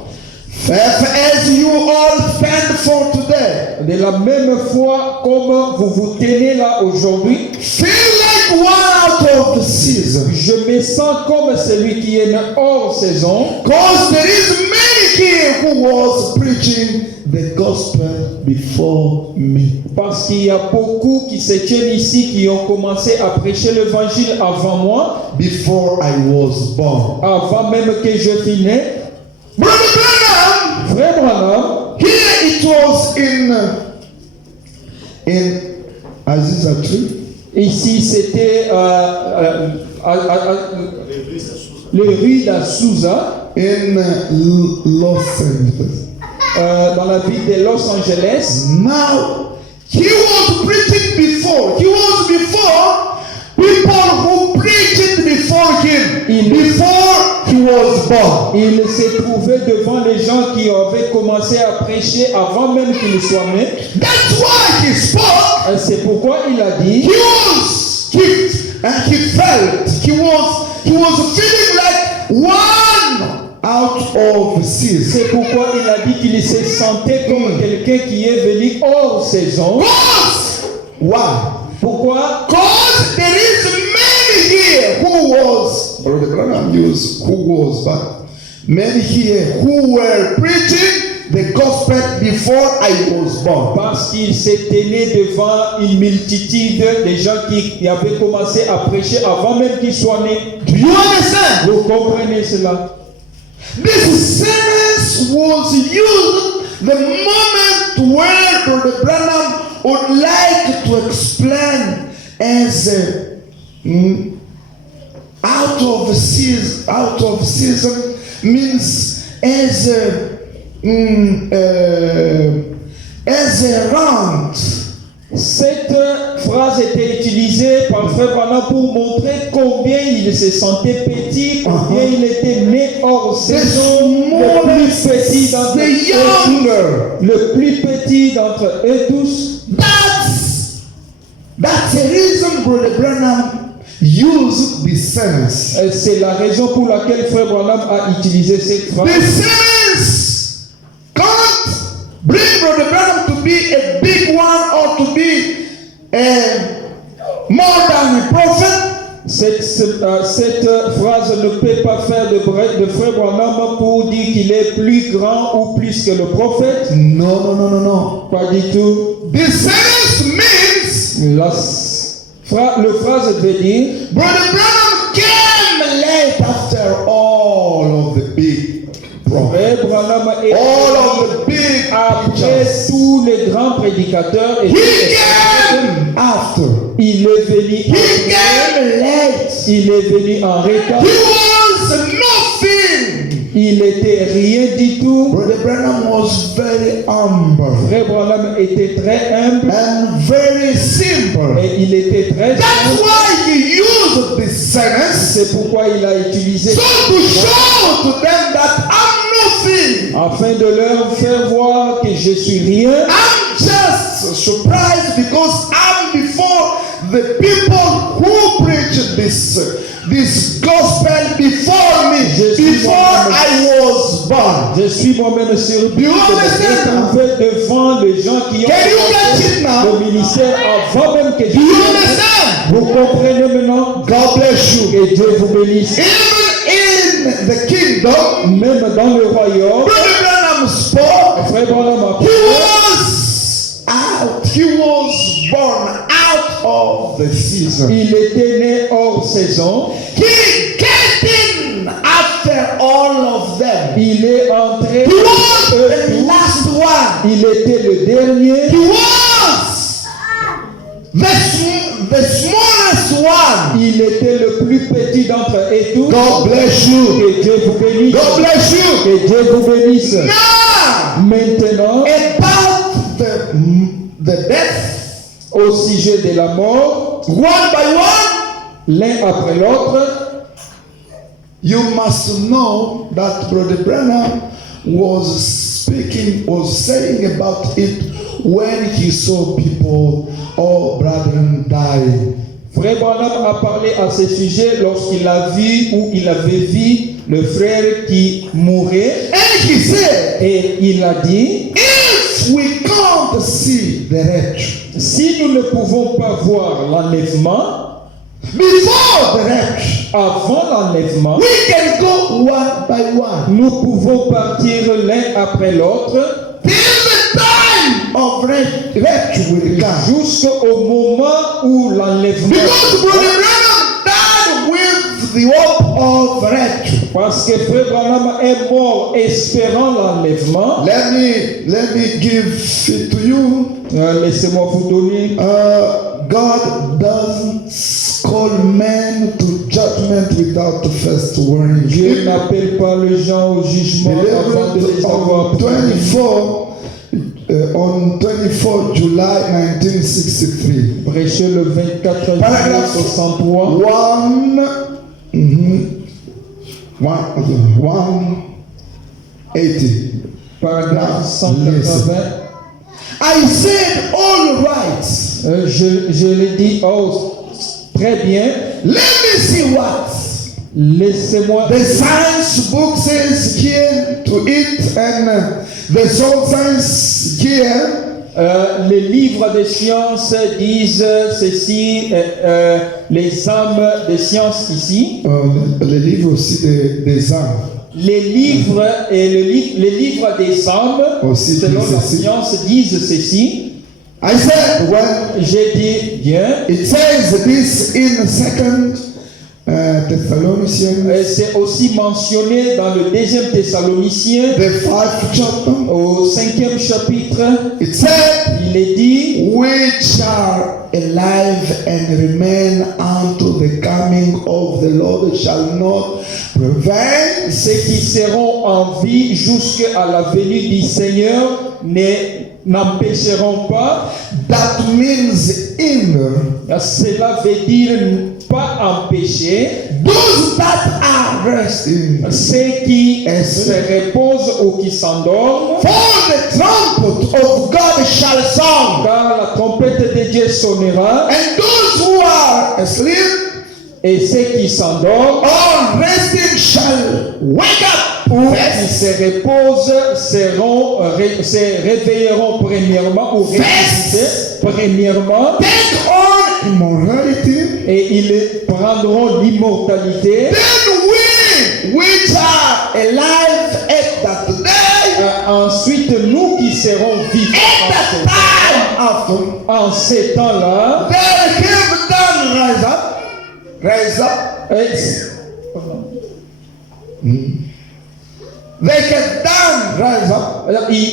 As you all stand for today, De la même foi comme vous vous tenez là aujourd'hui, feel like one out of the season. je me sens comme celui qui est hors saison. Because there is many here who was preaching the gospel before me. Parce qu'il y a beaucoup qui se tiennent ici qui ont commencé à prêcher l'évangile avant moi, Before I was born. avant même que je fus né. Brother Branham, Frère Branham, here it was in Aziza Tree. ici c'était le rue d'Azusa, In Los Angeles. dans la ville de Los Angeles. Now, he was preaching before. He was before people who preached before him. Before he was born. Il s'est trouvé devant les gens qui avaient commencé à prêcher avant même qu'il soit né. That's why he spoke. C'est pourquoi il a dit, He felt he was feeling like one out of season. c'est pourquoi il a dit qu'il se sentait comme quelqu'un qui est venu hors saison. Why? Pourquoi? Because there is many here who was, Brother Branham used who was, but many here who were preaching the gospel before I was born. Parce qu'il s'est tenu devant une multitude de gens qui avaient commencé à prêcher avant même qu'il soit né. Do you understand? Vous comprenez cela? This sentence was used the moment where Brother Branham would like to explain as out of season means as a round. Cette phrase était utilisée par Frère Branham pour montrer combien il se sentait petit, combien il était né hors saison, le plus petit d'entre eux tous. Le plus petit d'entre eux tous. That's the reason Brother Branham used this sentence. C'est la raison pour laquelle Frère Branham a utilisé cette phrase. The sentence can't bring Brother Branham to be a big one or to be more than a prophet. Cette phrase ne peut pas faire de Frère Branham pour dire qu'il est plus grand ou plus que le prophète. No. Pas du tout. The sentence means Le phrase veut dire Brother Branham came late after all of the big prophets. Frère Branham est All of the big après preachers. tous les grands prédicateurs. Et He came after. il est venu He came late. Il est venu en retard. He was nothing. Il Il était rien du tout. Brother Branham was very humble Frère Branham était très humble and very simple. et il était très That's simple. why he used this sentence C'est pourquoi il a utilisé so to show to them that I'm nothing. afin de leur faire voir que je suis rien. I'm just surprised because I'm before the people who preach this gospel before me, before I was born. Je suis moi-même surpris You de me understand? retrouver devant les gens qui ont Can you get it now? le ministère avant même que je Do you vienne. understand? Vous comprenez maintenant? God bless you. Que Dieu vous bénisse. Even in the kingdom, Même dans le royaume, Brother Branham spoke. Frère Branham a He was born out of the season. il était né hors saison. He came in after all of them. Il est entré. He was the last one. Il était le dernier. He was the smallest one. Il était le plus petit d'entre eux tous. God bless you. Que Dieu vous bénisse. God bless you. Que Dieu vous bénisse. Now, Maintenant, about the death, au sujet de la mort, one by one, l'un après l'autre, you must know that Brother Branham was saying about it when he saw people, all brethren die. Frère Branham a parlé à ce sujet lorsqu'il a vu ou il avait vu le frère qui mourait. And he said, Et il a dit, if we can't see the rapture, si nous ne pouvons pas voir l'enlèvement, before the rapture, avant l'enlèvement, we can go one by one. nous pouvons partir l'un après l'autre Till the time of rapture will come. jusqu'au moment où l'enlèvement. Because Brother Branham died with the hope of rapture. Parce que Frère Branham est mort espérant l'enlèvement. Let me give it to you. Laissez-moi vous donner. God doesn't call men to judgment without the first warning. Dieu n'appelle pas les gens au jugement avant de les avoir On 24 July 1963. prêché le 24 juillet Paragraphe 63. 180. Paragraphe Now, 180. I said all right. Je l'ai dit, oh, très bien. Let me see what Laissez-moi. the science book says here to it, and the soul science here. Les livres de sciences disent ceci, les âmes de sciences ici. Le livre aussi des âmes. Les livres et les livres des âmes, Aussi selon disent la ceci. science, disent ceci. I said when J'ai dit bien. it says this in 2 Thessalonians, C'est aussi mentionné dans le 2e Thessaloniciens, the 5th chapter. au 5e chapitre. It said, Il est dit, which are alive and remain unto the coming of the Lord shall not prevent. ceux qui seront en vie jusqu'à la venue du Seigneur n'empêcheront pas. That means hinder Cela veut dire pas empêcher. those that are resting. Ceux qui se reposent ou qui s'endorment. For the trumpet of God shall sound, Car la trompette de Dieu sonnera. and those who are asleep Et ceux qui s'endorment or resting shall wake up. ou qui se reposent se réveilleront premièrement ou ressusciteront premièrement. Take on immorality. Et ils prendront l'immortalité. Then we, which are alive at that day, Ensuite, nous qui serons vivants at that time after, en ces temps-là, they have done rise up, they have done rise up.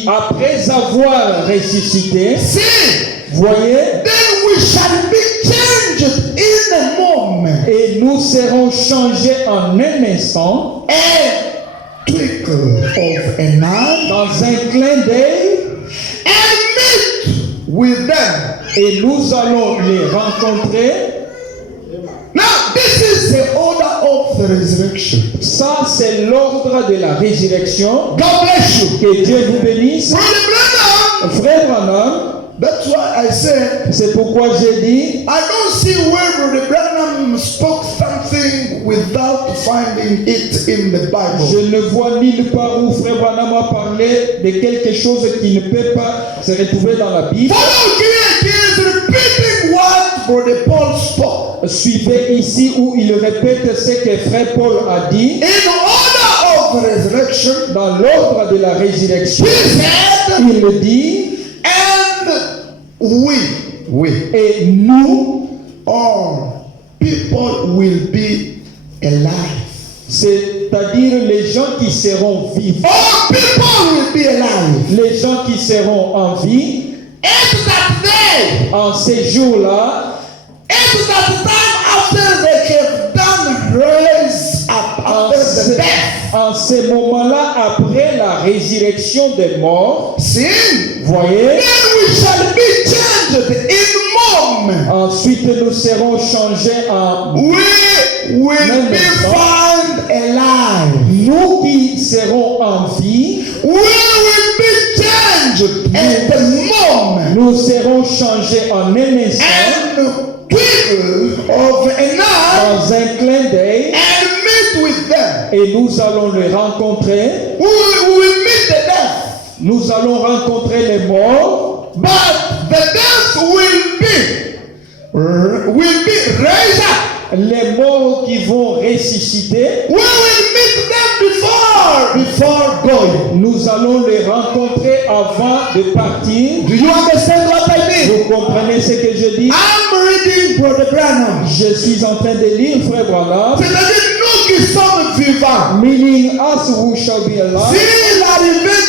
après avoir ressuscité, See, voyez, then we shall be changed in a moment. et nous serons changés en un instant. And twinkle of an eye dans un clin d'œil, and meet with them. et nous allons les rencontrer. Now, this is the order of the resurrection. Ça, c'est l'ordre de la résurrection. God bless you. Que Dieu vous bénisse. Brother Branham, Frère Branham, that's why I said, c'est pourquoi j'ai dit, I don't see where Brother Branham spoke something without finding it in the Bible. je ne vois nulle part où Frère Branham a parlé de quelque chose qui ne peut pas se retrouver dans la Bible. Follow here, he is repeating what Brother Paul spoke. Suivez ici où il répète ce que Frère Paul a dit. In order of resurrection, Dans l'ordre de la résurrection, he said, il dit, and we, et nous, all people will be alive. c'est-à-dire les gens qui seront vivants, All people will be alive. les gens qui seront en vie, And that day, en ces jours-là, and that time after they have done raise up en after the death. en ces moments-là, après la résurrection des morts, See? voyez, Then we shall be changed in moment. ensuite nous serons changés en We will be found alive. nous qui serons en vie, We will be changed at the moment. nous serons changés en un instant, And twinkle of an eye dans un clin d'œil, and meet with them. et nous allons les rencontrer. We will meet the death. Nous allons rencontrer les morts, But the death will be raised up. les morts qui vont ressusciter. We will meet them before going. Nous allons les rencontrer avant de partir. Do you understand what I mean? Vous comprenez ce que je dis? I'm reading Brother Branham. Je suis en train de lire Frère Branham, C'est-à-dire nous qui sommes vivants. meaning us who shall be alive. S'il arrivait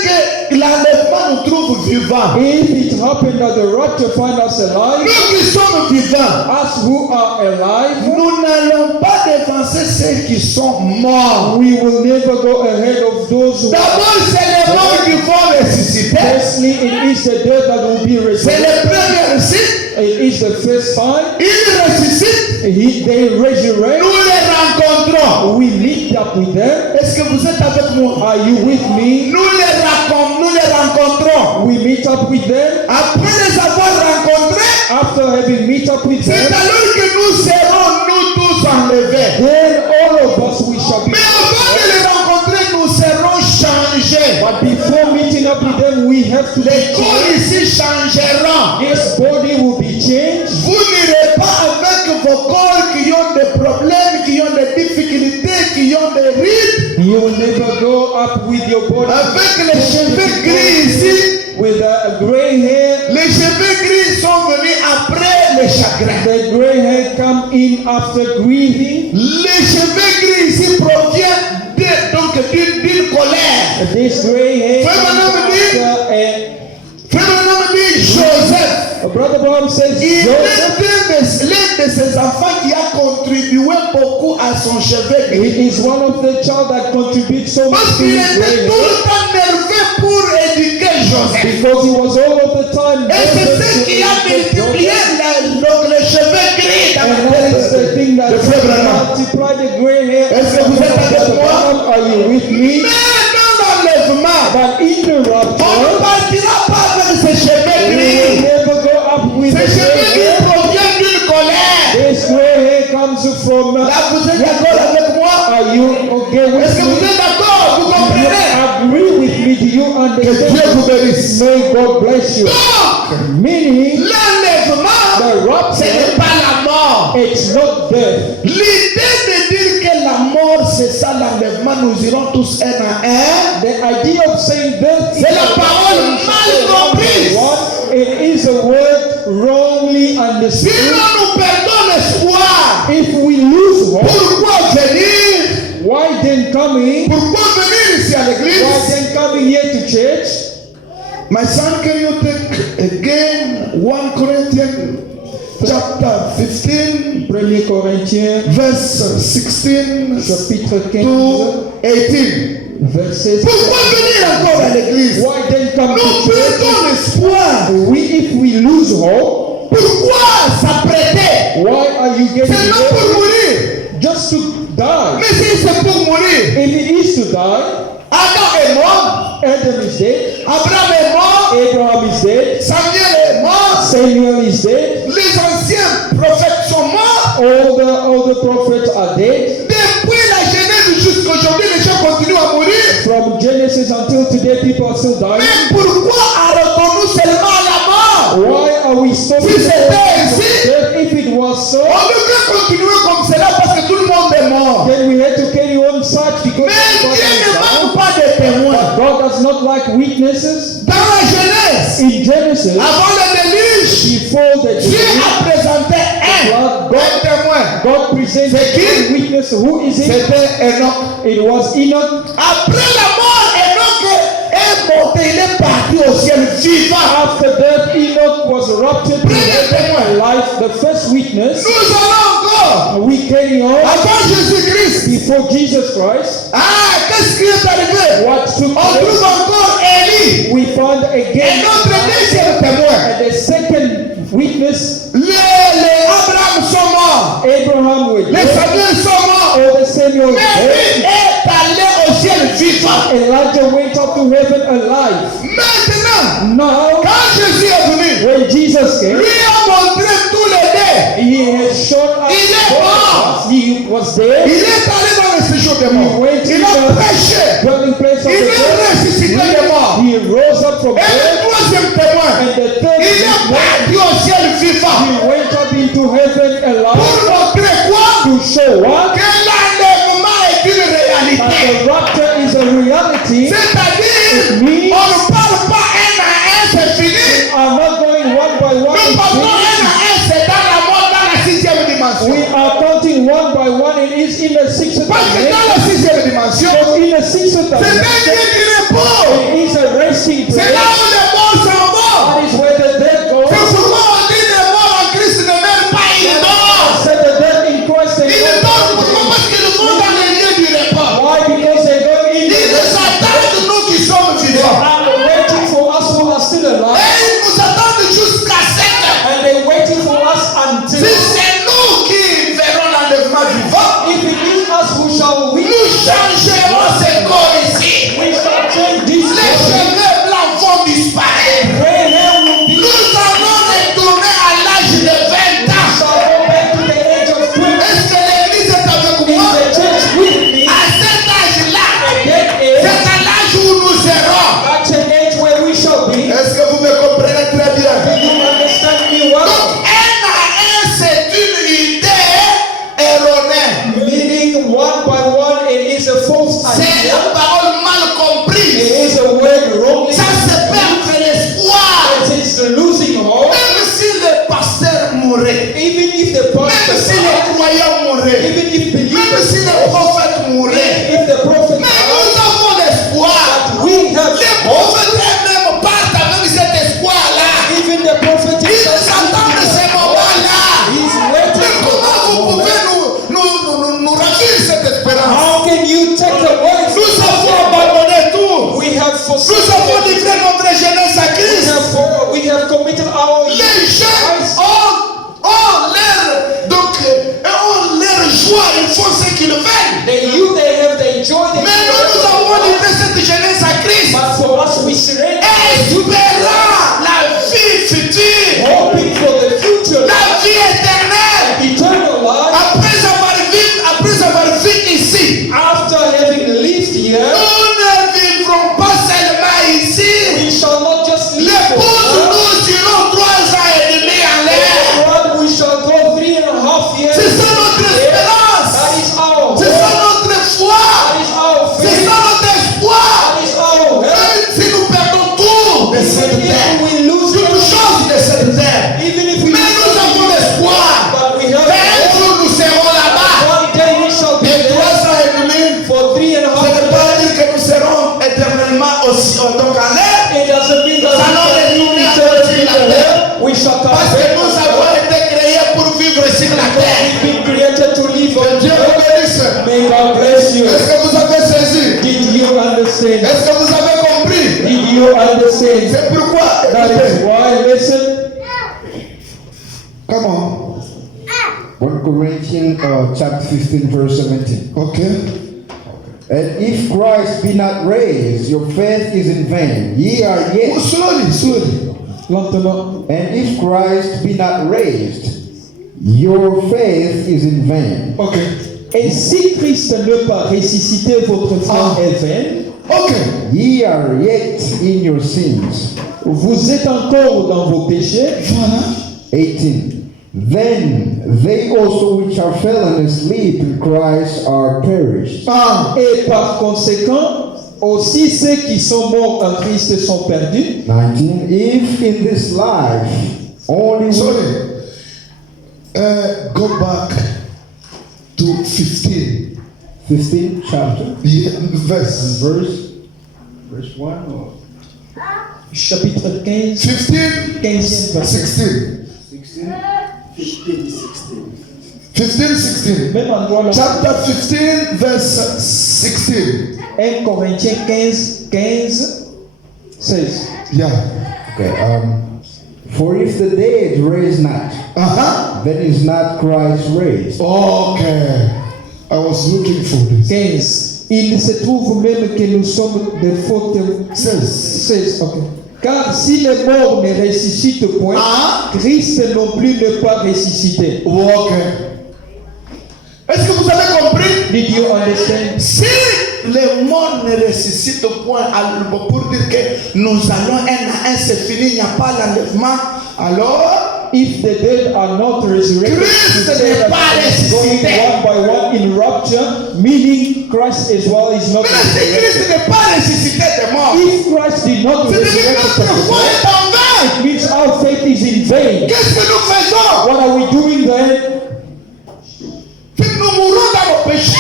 que l'enlèvement nous trouve vivants, If it happened that the rapture find us alive, nous qui sommes vivants, us who are alive, nous n'allons pas dévancer ceux qui sont morts. we will never go ahead of those who are. D'abord, c'est les morts qui vont ressusciter. Firstly, it is the dead that will be C'est resurrected. le premier récit. It is the first time. Ils ressuscitent. They resurrect. Nous les rencontrons. We meet up with them. Est-ce que vous êtes avec moi? Are you with me? Nous les rencontrons. We meet up with them. Après les avoir rencontrés, After having meet up with c'est them, alors que nous serons nous tous enlevés. then all of us we shall be. Mais avant de les rencontrer, nous serons changés. But before meeting up with them, we have to be Les corps changed. ici changeront. This body will be changed. Vous n'irez pas avec vos corps qui ont des problèmes, qui ont des difficultés, qui ont des rides, You will never go up with your body avec les cheveux gris ici. with a gray hair. Les cheveux gris sont venus après les chagrins. The gray hair come in after grieving. Les cheveux gris ici proviennent d'une colère. This gray hair Frère Branham comes dit- after Frère Branham dit Joseph. Brother Branham says Il Joseph, est l'un de ses enfants qui a contribué beaucoup à son cheveu gris. he is one of the child that contributes so much Parce to qu'il his était gray tout hair. le temps nerveux pour éduquer Joseph. Because he was all of the time Et c'est nervous ce to qui a educate multiplié Joseph. donc les cheveux gris dans And la that is the tête thing that de Frère Branham. multiplied the gray hair. Est-ce que vous êtes avec moi? Are you with me? Mais dans l'enlèvement, But in the on ne rapture, partira pas avec ses cheveux we will gris. never go up with Ces the cheveux gray gris hair. proviennent d'une colère. This gray hair comes from. Là, vous êtes d'accord avec moi? Are you okay with Est-ce que vous me? êtes d'accord? Vous Do you comprenez? agree with me? Do you Que Dieu understand? vous bénisse. May God bless you. Donc, Meaning, l'enlèvement, the ce rapture, n'est pas la mort. it's not death. L'idée de dire que la mort, c'est ça l'enlèvement, nous irons tous un à un. The idea of saying death C'est la parole mal comprise. It is a word wrongly understood. Sinon, nous perdons l'espoir. If we lose hope, Pourquoi venir? why then coming? Pourquoi venir ici à Why l'église? then coming here to church? My son, can you take again 1 Corinthians chapter 15, 1 Corinthiens, verse 16 chapitre 15, to 18? Verset 7. Pourquoi venir encore à l'église? Why then come Nous to church? perdons l'espoir. If we lose hope, Pourquoi s'apprêter? why are you getting C'est non pour ready mourir. just to die? Mais si c'est pour mourir, If it is to die, Adam est mort, Adam is dead, Abraham est mort, Abraham is dead, Samuel est mort, Samuel is dead, les anciens prophètes sont morts. all the prophets are dead. Depuis la Genèse jusqu'à aujourd'hui, les gens continuent à mourir. From Genesis until today, people are still dying. Mais pourquoi arrêtons-nous seulement à la mort? Why are we stopping Si c'était ainsi, death? If it was so, on devrait continuer comme cela parce que tout le monde est mort. then we had to carry on such because Mais everybody Dieu is ne dying. manque pas de témoins. God does not like weaknesses. Dans la Genèse, In Genesis, avant le déluge, before the Dieu a présenté un témoin. God presented C'est qui? one witness. Who is it? C'était Enoch. It was Enoch. Après la mort, Enoch est monté, il est parti au ciel vivant. After death, Enoch was raptured to heaven alive. The first witness. Nous allons encore. We carry on Avant Jésus-Christ. before Jesus Christ. Ah, qu'est-ce qui est arrivé? What took On trouve place? encore Élie. We found again Un autre deuxième témoin. and the second witness. Les Abraham sont morts. Abraham was Les dead. Samuel sont morts. All the Samuel was Mais lui dead. est allé au ciel vivant. Elijah went up to heaven alive. Maintenant, Now, quand Jésus est venu, when Jesus came, lui a montré tous les deux. he has shown us Il est both mort. of us. He was dead. Il est allé dans le séjour des morts. Il a prêché. Dwelling place of Il the est dead. ressuscité des morts. He rose up from Et le dead. troisième témoin, And the third il est witness, parti au ciel vivant. he went up into heaven Pour alive montrer quoi? to show what? Que l'enlèvement est une That réalité. the rapture is a reality. C'est-à-dire, It means on ne parle pas un à un, c'est fini. are not going one by one. Nous It's parlons un finished. à un, c'est dans la mort, dans la sixième dimension. We are counting one by one. It is in the sixth Parce que dimension. dans la sixième dimension, Because in the sixth c'est un dimension, lieu de repos. it is a resting C'est place. là où les morts s'en vont. That is where the dead go. C'est pourquoi on dit les morts en Christ ne meurent pas, ils dorment. Said the dead in Christ they Ils go. dorment pourquoi? Parce qu'ils vont dans les lieux du repos. Why? Because they go in Ils nous attendent, nous qui sommes vivants. and waiting for us who are still Et alive. ils nous attendent jusqu'à 7 heures. And they waiting for us Si until c'est nous qui verrons l'enlèvement vivant, if it is us who shall win, nous changerons ce corps ici. we shall change this Les world. cheveux blancs vont disparaître. Gray hair will be. Nous allons retourner à l'âge de 20 ans. Shall go back to the age of 20. Est-ce que l'église est avec Is moi? the church with me? À cet âge-là, That c'est age, à l'âge où nous serons. that's an age where we shall be. Est-ce que vous me comprenez très Do bien? you understand me Donc, well? un à un, c'est une idée erronée. Meaning one by one, it is a false C'est idea. une parole mal It comprise. is a word wrongly. Ça se perd l'espoir. It is losing hope. Même si le pasteur mourait, Even if the même pastor si died, les croyants mouraient, even if même believers si les died, prophètes mouraient, if the prophet mais died, nous avons l'espoir. we have Les hope. prophètes eux-mêmes partent avec cet espoir-là. Even the prophet Ils attendent ce moment-là. He's Mais waiting for comment vous that pouvez moment. nous ravir cette espérance? How can you take away Nous avons saying. C'est pourquoi, That is écoutez, why, listen, Comment? 1 Corinthians chapter 15 verse 17. Ok. And if Christ be not raised, your faith is in vain. Ye are Oh, yet. slowly. lentement. And if Christ be not raised, your faith is in vain. Ok. Et si Christ n'est pas ressuscité, votre foi est vaine. Ok. Ye are yet in your sins. Vous êtes encore dans vos péchés. Voilà. 18. Then they also which are fallen asleep in Christ are perished. Ah. Et par conséquent, aussi ceux qui sont morts en Christ sont perdus. 19. If in this life only Sorry. Go back to 15. 15 chapter Yeah, verse. verse 1 or Chapitre 15, 15, 15e verset. 16. 16? 15, 16. 15, 16. Même endroit là. Chapter 15, verse 16. 1 Corinthiens 15, 15, 16. Yeah. Okay. For if the dead raise not, Uh-huh. then is not Christ raised. Okay. I was looking for this. 15. Il se trouve même que nous sommes des fautes. 16. 16. Ok. Car si les morts ne ressuscitent point, Ah. Christ non plus n'est pas ressuscité. Okay. Est-ce que vous avez compris? Did you understand? Si les morts ne ressuscitent point alors, pour dire que nous allons un à un, c'est fini, il n'y a pas l'enlèvement, alors If the dead are not resurrected, Christ to say n'est that pas it's going ressuscité. one by one in rapture, meaning Christ as well is not mais si resurrected. Christ n'est pas ressuscité des morts, If Christ did not c'est dire resurrect que from notre the foi dead, est en vain. it means our faith is in vain. Qu'est-ce que nous faisons? What are we doing then? Si nous mourons dans nos péchés.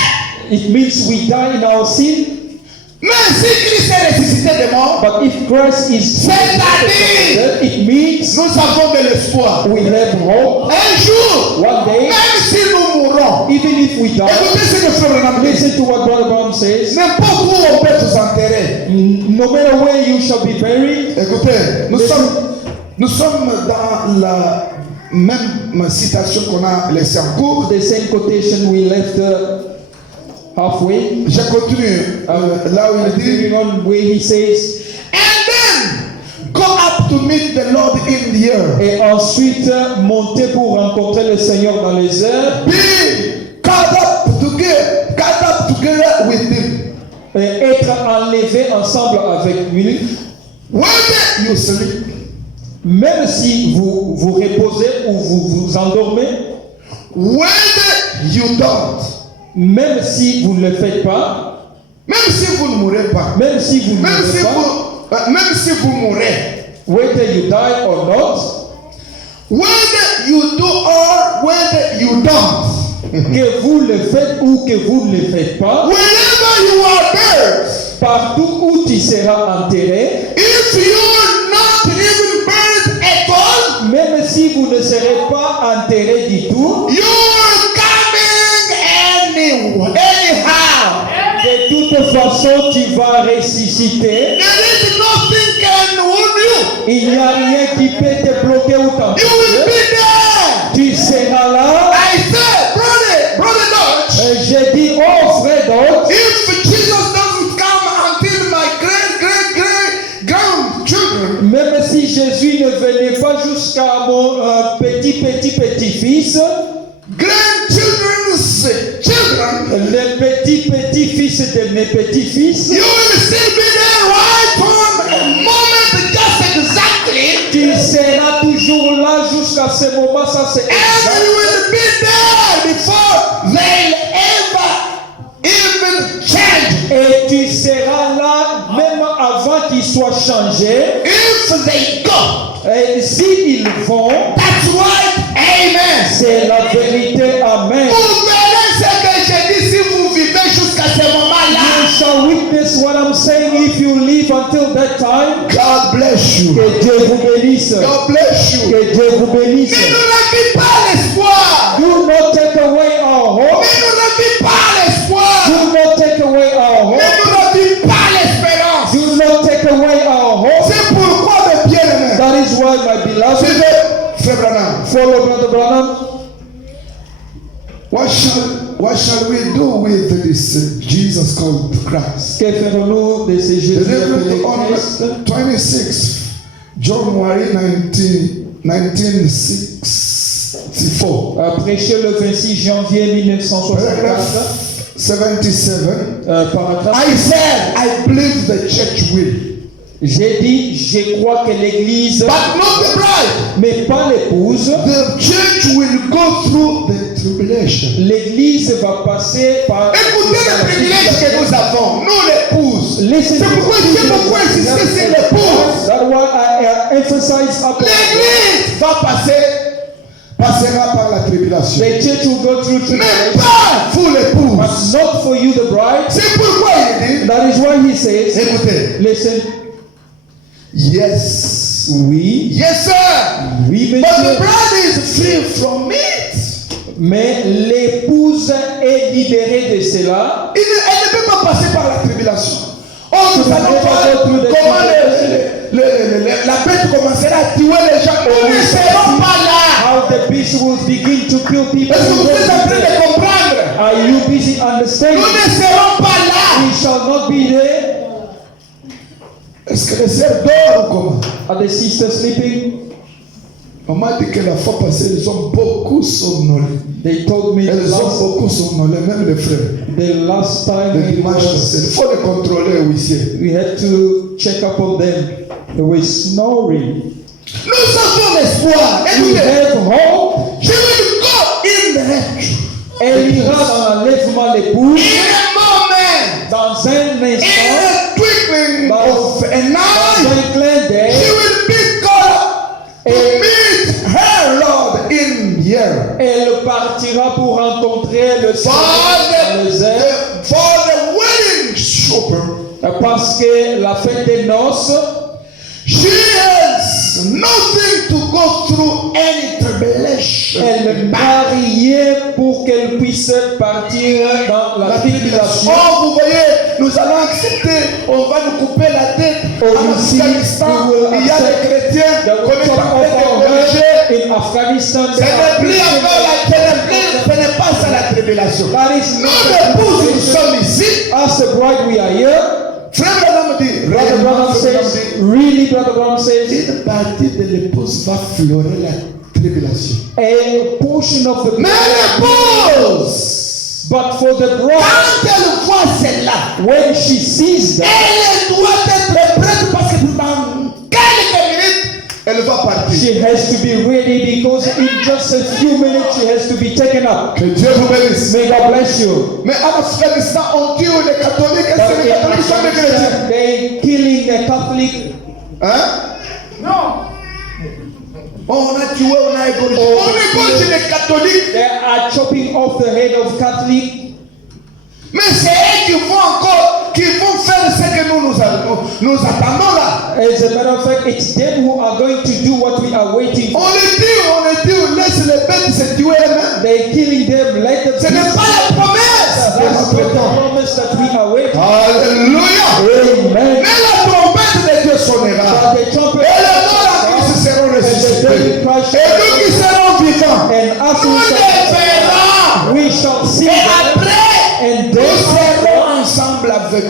It means we die in our sin. Mais si Christ est ressuscité des morts, But if Christ is resurrected from the dead, it means nous avons de l'espoir. we have hope. Un jour, One day, même si nous mourons, even if we die, écoutez ce que Frère Branham dit. listen to what Brother Brown says. N'importe où on peut vous enterrer. No matter where you shall be buried, Écoutez, nous sommes dans la même citation qu'on a laissée en cours. the same quotation we left halfway. Je continue là où il dit Continuing on where he says, And then go up to meet the Lord in the air. et ensuite monter pour rencontrer le Seigneur dans les airs, be caught up together with him. et être enlevé ensemble avec lui. When you sleep, Même si vous vous reposez ou vous vous endormez, when you don't, même si vous ne le faites pas, même si vous ne mourrez pas, même si vous ne même le si faites pas, même si vous mourrez, whether you die or not, whether you do or whether you don't, que vous le faites ou que vous ne le faites pas, wherever you are buried, partout où tu seras enterré, if you are not even buried at all, même si vous ne serez pas enterré du tout, you are coming anyhow. de toute façon tu vas ressusciter. There is nothing can hold you. Il n'y a rien qui peut te bloquer ou You will t'empêcher. be there. Tu seras là. I said, brother Dodge, J'ai dit, oh frère Dodge, if Jesus doesn't come until my grandchildren, même si Jésus ne venait pas jusqu'à mon petit-fils, grandchildren's children, les petits-petits-fils de mes petits-fils, you will still be there right on a moment, just exactly, tu seras toujours là jusqu'à ce moment, ça c'est and exact. you will be there before they'll even change. Et tu seras là même avant qu'ils soient changés. If they go, Et s'ils vont, that's right, amen. c'est la vérité. Amen. Vous verrez ce que je dis si vous vivez jusqu'à ce You moment-là. shall witness what I'm saying if you live until that time. God bless you. Que Dieu vous bénisse. God bless you. Que Dieu vous bénisse. Ne nous remplis pas l'espoir. Do not take away our Ne hope. nous remplis pas l'espoir. Do not take away our Ne hope. nous remplis pas l'espérance. Do not take away our hope. C'est pourquoi why, my beloved, Suivez Frère Branham. follow Brother Branham. What shall we do with this Jesus called Christ? Que ferons-nous de ces Jésus appelé Delivered Christ? on 26 January 1964. Prêché le 26 janvier 1964. Paragraph 77. Paragraphe. I said, I believe the church will. J'ai dit, je crois que l'Église, But not the bride. mais pas l'épouse, The church will go through the tribulation. l'Église va passer par... Écoutez le privilège que nous avons, nous l'épouse. Listen C'est pourquoi j'ai beaucoup insisté sur l'épouse. That's why I emphasize upon L'église passera par la tribulation. the church will go through Mais tribulation, pas pour l'épouse. but not for you, the bride. C'est pourquoi il dit, That is why he says, écoutez, listen, yes, oui, yes sir, oui, but the monsieur, bride is free from it. mais l'épouse est libérée de cela. Elle ne peut pas passer par la tribulation. Oh, nous allons voir comment la bête commencera à tuer les gens. Nous ne serons pas là. How the beast will begin to kill people. Est-ce que vous êtes en train de comprendre? Are you busy Nous understanding? ne serons pas là. We shall not be there. Est-ce que les sœurs dorment ou comment? Are the sisters sleeping? On m'a dit que la fois passée, ils ont beaucoup somnolé. They told me Elles ont beaucoup somnolé, même les frères. the last Le time dimanche passé. Il faut les contrôler, huissier. we had to check up on them. They were snoring. Nous avons l'espoir. We Écoutez, have hope. je will go in the rapture. Elle ira dans l'enlèvement l'épouse In a moment. dans un In instant, a twinkling dans of an dans eye. un clin She d'œil. will be called to meet her Lord in here. Elle partira pour rencontrer le For Seigneur dans les airs. for the wedding supper. Parce que la fête des noces, She has nothing to go through any tribulation. elle n'a rien pour qu'elle puisse partir dans la tribulation. Oh, vous voyez, nous allons accepter, on va nous couper la tête. Oh, En you see, Afghanistan, we will il y a des accept chrétiens The qu'on est en top train of de our corriger. head in Afghanistan. Ce n'est plus encore la ce n'est pas ça la tribulation. That is Nous, not l'épouse, nous the sommes ici. As the bride we are here. Frère Branham dit, Brother Branham says, really, Brother Branham says, une partie de l'épouse va fleurer la tribulation. a portion of the Mais l'épouse, but for the bride, quand elle voit celle-là, when she sees that, elle doit être prête parce que dans quelques minutes, elle va partir. she has to be ready because in just a few minutes she has to be taken up. Que Dieu vous bénisse. May God bless you. Mais en Afghanistan, on tue les catholiques et But c'est les in catholiques qui sont des chrétiens. Afghanistan, they killing the Catholic. Hein? Non. On a tué, on a égorgé. On égorge les catholiques. They are chopping off the head of Catholic. Mais c'est eux qui vont encore, qui vont faire ce que nous attendons là. As a matter of fact, it's them who are going to do what we are waiting for. On les dit, laisse les bêtes se tuer elles-mêmes. They're killing them. Let them. Ce n'est pas la promesse. That's not the promise that we are waiting. Alléluia. Amen. Mais la trompette de Dieu sonnera. But the trumpet Et les morts en Christ seront ressuscités. Et nous qui serons vivants, and us nous who les verrons. we shall see Et them, après, and nous then serons ensemble avec eux.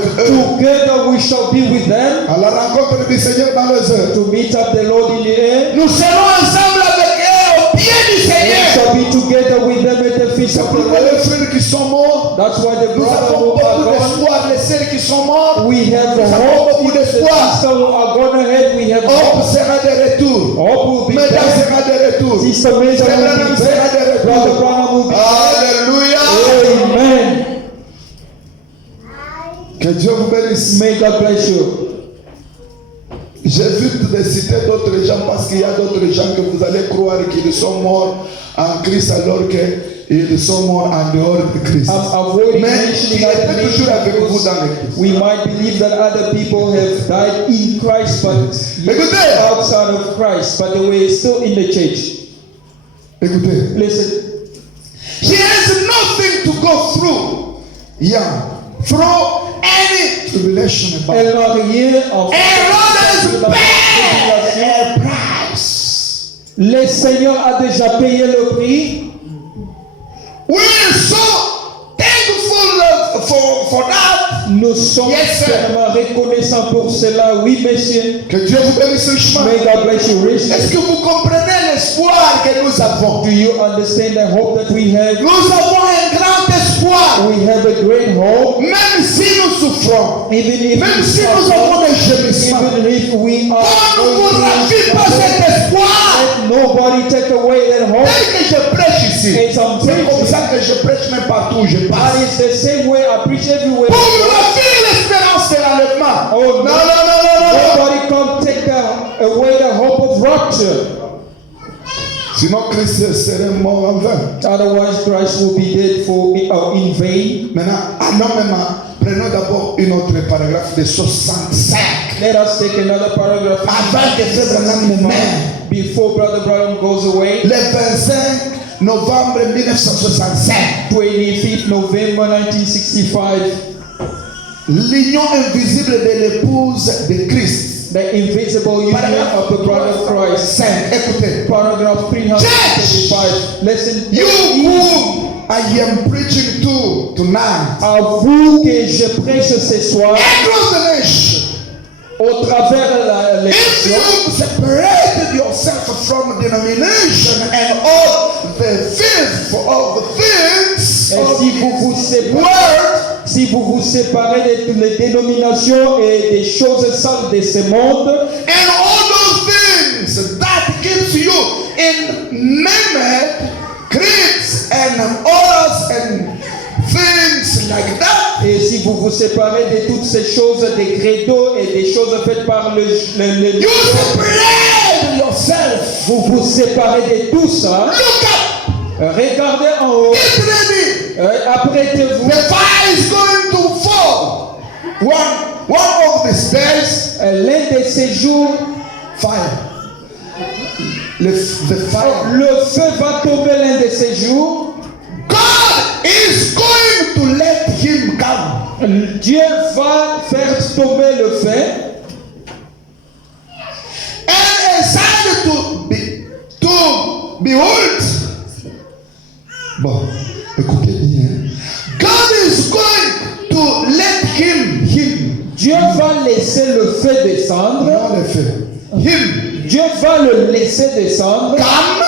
together we shall be with them À la rencontre du Seigneur dans les heures. to meet up the Lord in the air. Nous serons ensemble avec eux au pied du We Seigneur. shall be together with them at the feast C'est of the pourquoi les Lord. frères qui sont morts, That's why the nous brothers avons who are beaucoup gone, d'espoir. Les sœurs qui sont morts, we have nous avons hope. beaucoup The d'espoir. sisters who are gone ahead, we have Hope hope. sera de retour. Hope will be Mesdames back. sera de retour. Sister Mesa Frère will Branham be sera de back. Brother retour. Branham will be back. Alléluia. Amen. Que Dieu vous bénisse. May God bless you. J'évite de citer d'autres gens parce qu'il y a d'autres gens que vous allez croire qu'ils sont morts en Christ alors qu'ils sont morts en dehors de Christ. I'm avoiding Mais mentioning il other était toujours avec vous nations dans l'église. we might believe that other people have died in Christ but Écoutez. outside of Christ, but they were still in the church. Écoutez. Listen, She has nothing to go through. Yeah. Through any tribulation about. elle n'a rien en And others pay fait. a price. Le Seigneur a déjà payé le prix. We are so thankful for that. Nous sommes Yes, sir. tellement reconnaissants pour cela. Oui, monsieur. Que Dieu vous bénisse richement. May God bless you richly. Est-ce que vous comprenez l'espoir que nous avons? Do you understand the hope that we have? Nous avons un grand espoir. We have a great hope. Même si nous souffrons, Even if même we si nous suffer, avons des gémissements, even if we are on ne vous going ravive through pas cet something, espoir. let nobody take away that hope. Tel que je prêche ici, It's on c'est comme preaching. ça que je prêche même partout où je That passe. is the same way I preach everywhere. Pour ravir l'espérance de l'enlèvement. Oh, Non, non, non, non, non. Nobody can take away the hope of rapture. Sinon, Christ serait mort en vain. Otherwise, Christ will be dead in vain. Maintenant, prenons d'abord une autre paragraphe de 65. Let us take another paragraph. Avant que Frère Branham ne meure. Before Brother Branham goes away, Le 25 novembre 1965, 25th November 1965, l'union invisible de l'épouse de Christ. the invisible union of the bride of Christ. 5. Écoutez. Paragraph 335. Listen, You whom I am preaching to tonight. à vous que je prêche ce soir, Across the nation. au travers de If l'élection, you separated yourself from denomination and all the filth of the things et of si vous vous séparez, word, si vous vous séparez de toutes les dénominations et des choses sales de ce monde, and all those things that keeps you in maimed, creeds and orders and things like that, et si vous vous séparez de toutes ces choses, des credos et des choses faites par le you separate yourself. vous vous séparez de tout ça, Look up, regardez en haut, get ready. apprêtez-vous. The fire is going to fall. One of these days, L'un de ces jours, fire. The fire. le feu va tomber l'un de ces jours. God is going to let him come. Dieu va faire tomber le feu. And aside to behold. Bon, écoutez bien. God is going to let him. Dieu va laisser le feu descendre. Non, le feu. Him. Dieu va le laisser descendre. Come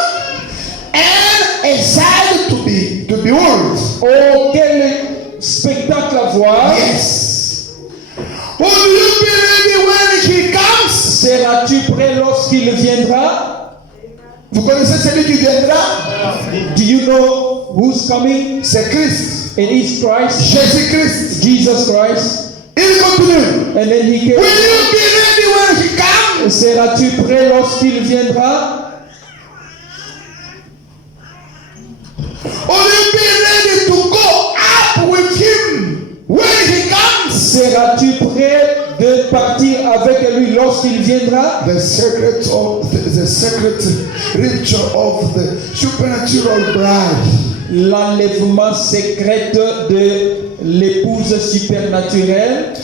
and aside to behold. Oh, quel spectacle à voir. Yes. Will you be ready when he comes? Seras-tu prêt lorsqu'il viendra? Vous connaissez celui qui viendra? Do you know who's coming? C'est Christ. It is Christ, Jésus-Christ. Jesus Christ. Il continue. And then he Will came. you be ready when he comes? Seras-tu prêt lorsqu'il viendra? Will you be ready to go up with him when he comes? Seras-tu prêt de partir avec lui lorsqu'il viendra? The secret ritual of the supernatural bride. L'enlèvement secret de l'épouse supernaturelle.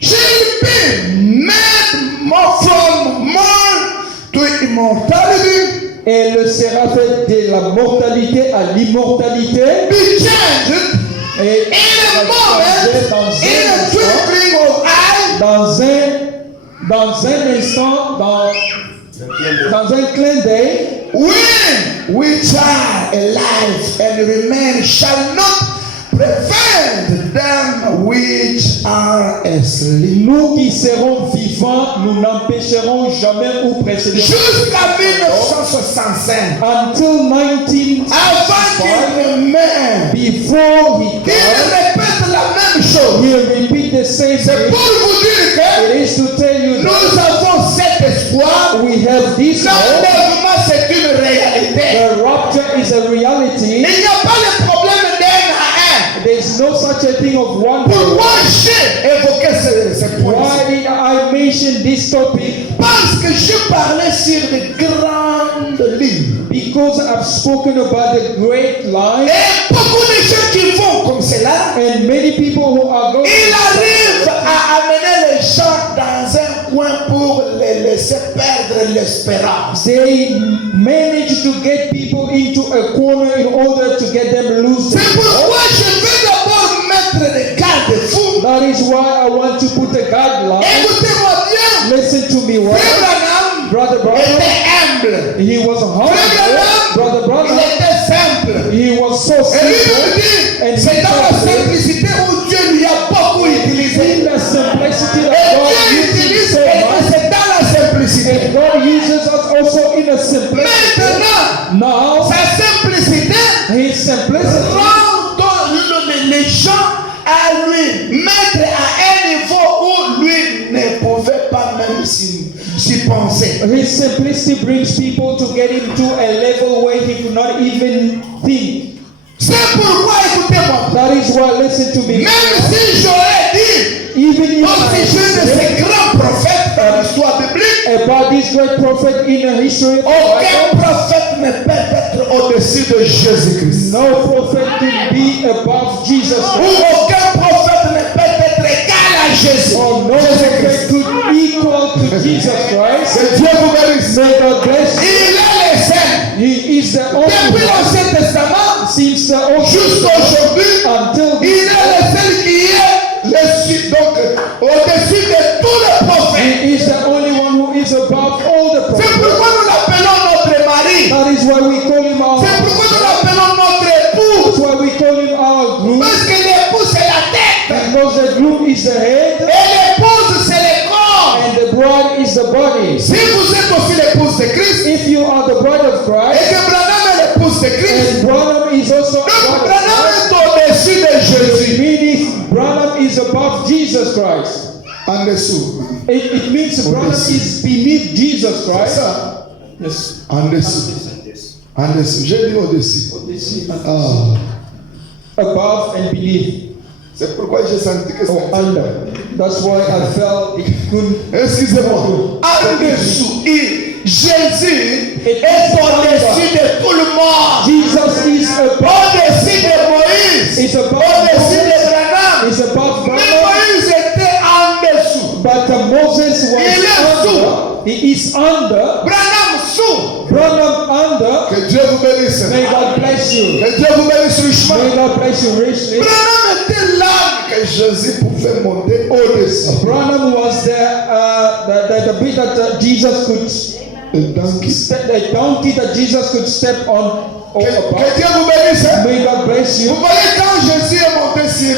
She'll be made more from more to immortality. Elle sera faite de la mortalité à l'immortalité. Be changed Et in a moment, in a twinkling of eye. dans un instant, dans un clin d'œil, We which are alive and remain shall not prevent them which are asleep. nous qui serons vivants, nous n'empêcherons jamais ou précéder. Jusqu'à 1965, Until 1965, avant qu'il ne meure, before he il died, répète la même chose. he repeat the same C'est thing. pour vous dire que It is to tell you nous that avons cet espoir. we have this hope. L'enlèvement, c'est une réalité. The rapture is a Il reality. n'y a pas de problème d'un à un. There's no such a thing of one. Pourquoi j'ai évoqué ce point? Why did I mention this topic? Parce que je parlais sur de grandes lignes. Because I've spoken about the great line, Et beaucoup de gens qui vont comme cela, and many people who are going. ils arrivent à amener les gens dans un coin pour les laisser perdre l'espérance. They manage to get people into a corner in order to get them loose. C'est pourquoi je vais d'abord mettre des garde-fous. That is why I want to put a guideline. Écoutez-moi bien. Listen to me, well. Frère Branham Brother Branham, était humble. he was humble. Brother Il Branham, était simple. he was so Et lui simple. me dit, And c'est dans la he said, simplicité où Dieu lui a beaucoup utilisé. in the simplicity Et that God Dieu uses utilise, so et much, c'est dans la simplicité. and God uses us also in a simplicity. Maintenant, Now, sa simplicité his simplicity rend les gens à lui mettre à un niveau où lui ne pouvait pas même s'y penser. His simplicity brings people to get into a level where he could not even think. C'est pourquoi, écoutez-moi, That is why, listen to me. même si j'aurais dit Even if au sujet de ces grands prophètes dans l'histoire biblique, about this great prophet in the history of the aucun Bible, prophète ne peut être au-dessus de Jésus-Christ. no prophet can be above Jesus Ou Christ. aucun prophète ne peut être égal à Jésus. Or no prophet could equal to Jesus Christ. Que Dieu vous bénisse. May God bless you. Il est le Saint. He is the only Depuis one l'Ancien Testament since the old jusqu'à aujourd'hui, until il est le seul qui est donc au-dessus de tous les prophètes. He is the only one who is above all the C'est prophets. pourquoi nous l'appelons notre mari. That is why we call him our C'est pourquoi nous l'appelons notre That's époux. why we call him our groom. Parce que l'époux c'est la tête. Because the groom is the head Et l'épouse c'est le corps. and the bride is the body. Si vous êtes aussi l'épouse de Christ If you are the bride of et Christ, que Branham est l'épouse de Christ, and Branham is also donc the bride Branham of est au-dessus de Christ, Jésus. meaning Branham is above Jesus Christ. En dessous. It means Branham is beneath Jesus C'est Christ. ça. Yes. En dessous. En dessous. J'ai dit au-dessus. Ah. Above and beneath. C'est pourquoi j'ai senti que Or c'est under. That's why I felt it couldn't. Excusez-moi. En dessous, Jésus est au-dessus de tout le monde. Jesus is above. Au-dessus de Moïse. Is above. Au-dessus de Branham. Is above Mais Branham. Moïse était en dessous. But Moses Il est was under. He is under. Branham sous. Branham under. Que Dieu vous bénisse. May God bless you. Que Dieu vous bénisse richement. May God bless you richly. Branham était là que Jésus pouvait monter au-dessus. Branham was the bit that Jesus could the donkey that Jesus could step on. Que Dieu vous bénisse. May God bless you. Vous voyez quand Jésus est monté sur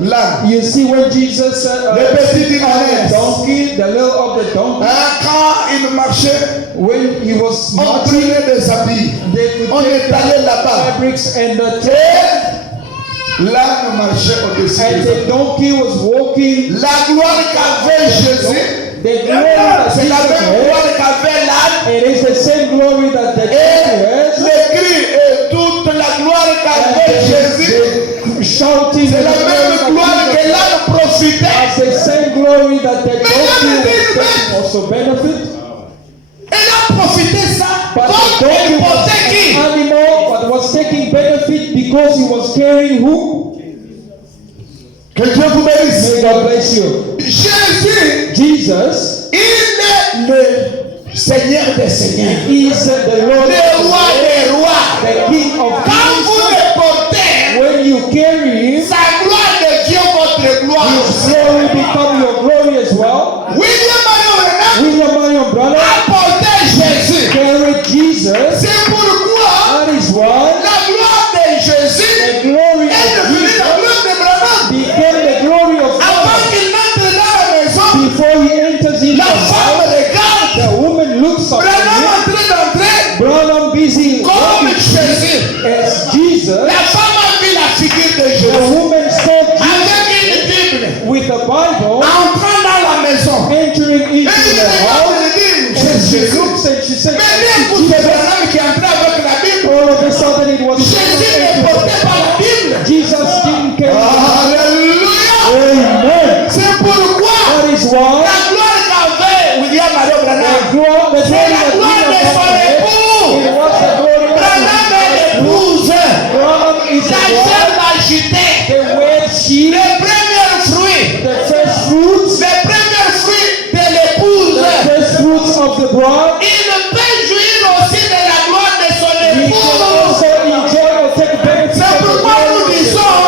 l'âne, You see when Jesus le petit on the âne, donkey, the little of the donkey, quand il marchait, when he was on marching, prenait des habits, they could on take est allé là-bas. fabrics and Et l'âne marchait au-dessus and des the donkey was walking. La gloire qu'avait Jésus, The glory that c'est la Jesus même had, gloire qu'avait l'âne. it is the same glory that the Et donkey has. le cri et toute la gloire qu'avait Jésus, The shouting c'est la même gloire que l'âne profitait. as the same glory that the donkey Mesdames et was messieurs, taking also benefit. Elle a profité ça But the comme donkey elle was portait qui? an animal but was taking benefit because he was carrying who? Que Dieu vous bénisse. May God bless you. Jésus, Jesus il est le Seigneur des Seigneurs, is the Lord, le roi des rois. the King of Quand vous Kings. le portez, When you carry him, sa gloire devient votre gloire. his glory become your glory as well. William Marion William Marion Branham a porté Jésus. carried Jesus. C'est pourquoi That is why la gloire de Jésus the glory est of devenue la Jesus gloire de Branham. became the glory of Avant God. qu'il n'entre dans la maison, Before he enters into la the femme house, regarde. the woman looks up Branham at en train d'entrer him. Branham busy comme walking Jésus. as Jesus. La femme a vu la figure de The Jésus woman saw Jesus avec une Bible with a Bible entrant dans la maison. entering Et into il the house. regarde et dit, And she Jésus. looks and she said, Mais d'un coup, c'est Branham qui est entré avec la Bible. all of a sudden it was Jésus n'est porté par la Bible. Jesus didn't carry. Alléluia. Amen. C'est pourquoi That is why la gloire qu'avait William Marion the Branham, glory c'est la gloire de son époux. it was the glory of Branham est l'épouse. Branham is La the chair one, agitée. the wet sheep, Les premiers fruits. the first fruits, Les premiers fruits de l'épouse. the first fruits of the bride, il peut jouir aussi de la gloire de son he can also épouse. enjoy or take benefit C'est of the pourquoi nous glory. disons,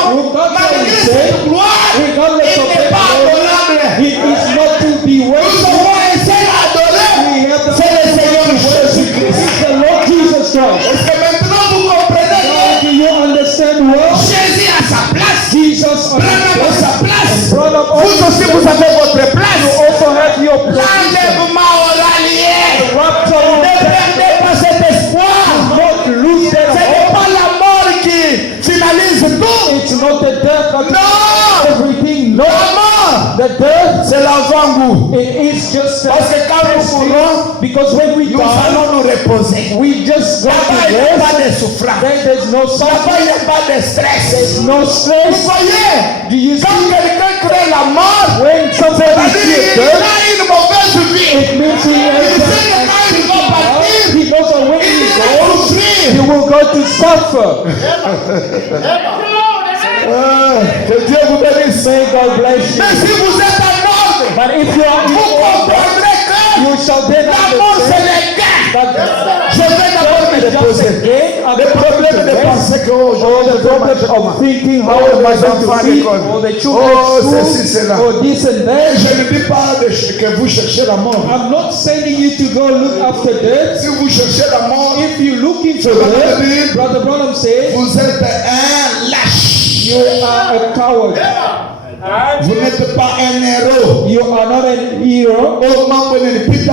malgré cette gloire, Regardless il of n'est pas that, adorable. it is not to be Nous worshipped. avons essayé d'adorer. We have the C'est le Seigneur It Jésus-Christ. is the Lord Jesus Christ. Est-ce que maintenant vous comprenez Now, do you understand que what Jésus a sa place, Jesus on his Branham a sa place, Branham vous aussi vous avez votre place. also have your place. L'enlèvement aura lieu. Rapture Ne will take perdez pas cet espoir. not lose Ce that n'est hope. pas la mort qui finalise tout. It's not the death that Non. everything. No, La mort, the death, c'est l'avant-goût. it is just Parce que quand nous mourrons, because when we nous die, allons nous reposer. we just go Là-bas, il to n'y a pas rest. de souffrance. Then there's no Là-bas, il suffering, n'y a pas de stress. no Vous stress. voyez, Do you quand see? quelqu'un crée la mort, When somebody c'est-à-dire sees il death, a une mauvaise vie. it means he Il has sait que quand il va partir, he knows that when il he va goes, souffrir. he will go to suffer. Que Dieu vous bénisse. May God bless Mais you. si vous êtes en ordre, But if you are in vous order, comprendrez que you shall then la mort c'est understand les gains. that Je vais d'abord me reposer. Le problème de penser que oh, or the je vais problem manger of comment. thinking how Oh, am I les going enfants to à feed, l'école. or the Oh, children at ceci, school, cela. or this and that. Je ne dis pas que vous cherchez la mort. I'm not sending you to go look after death. Si vous cherchez la mort, If you're looking for Brother death, Branham- Brother Branham says, vous êtes un lâche. you are a coward. Vous n'êtes pas un héros. You are not an hero. Oh, mambo nilipita.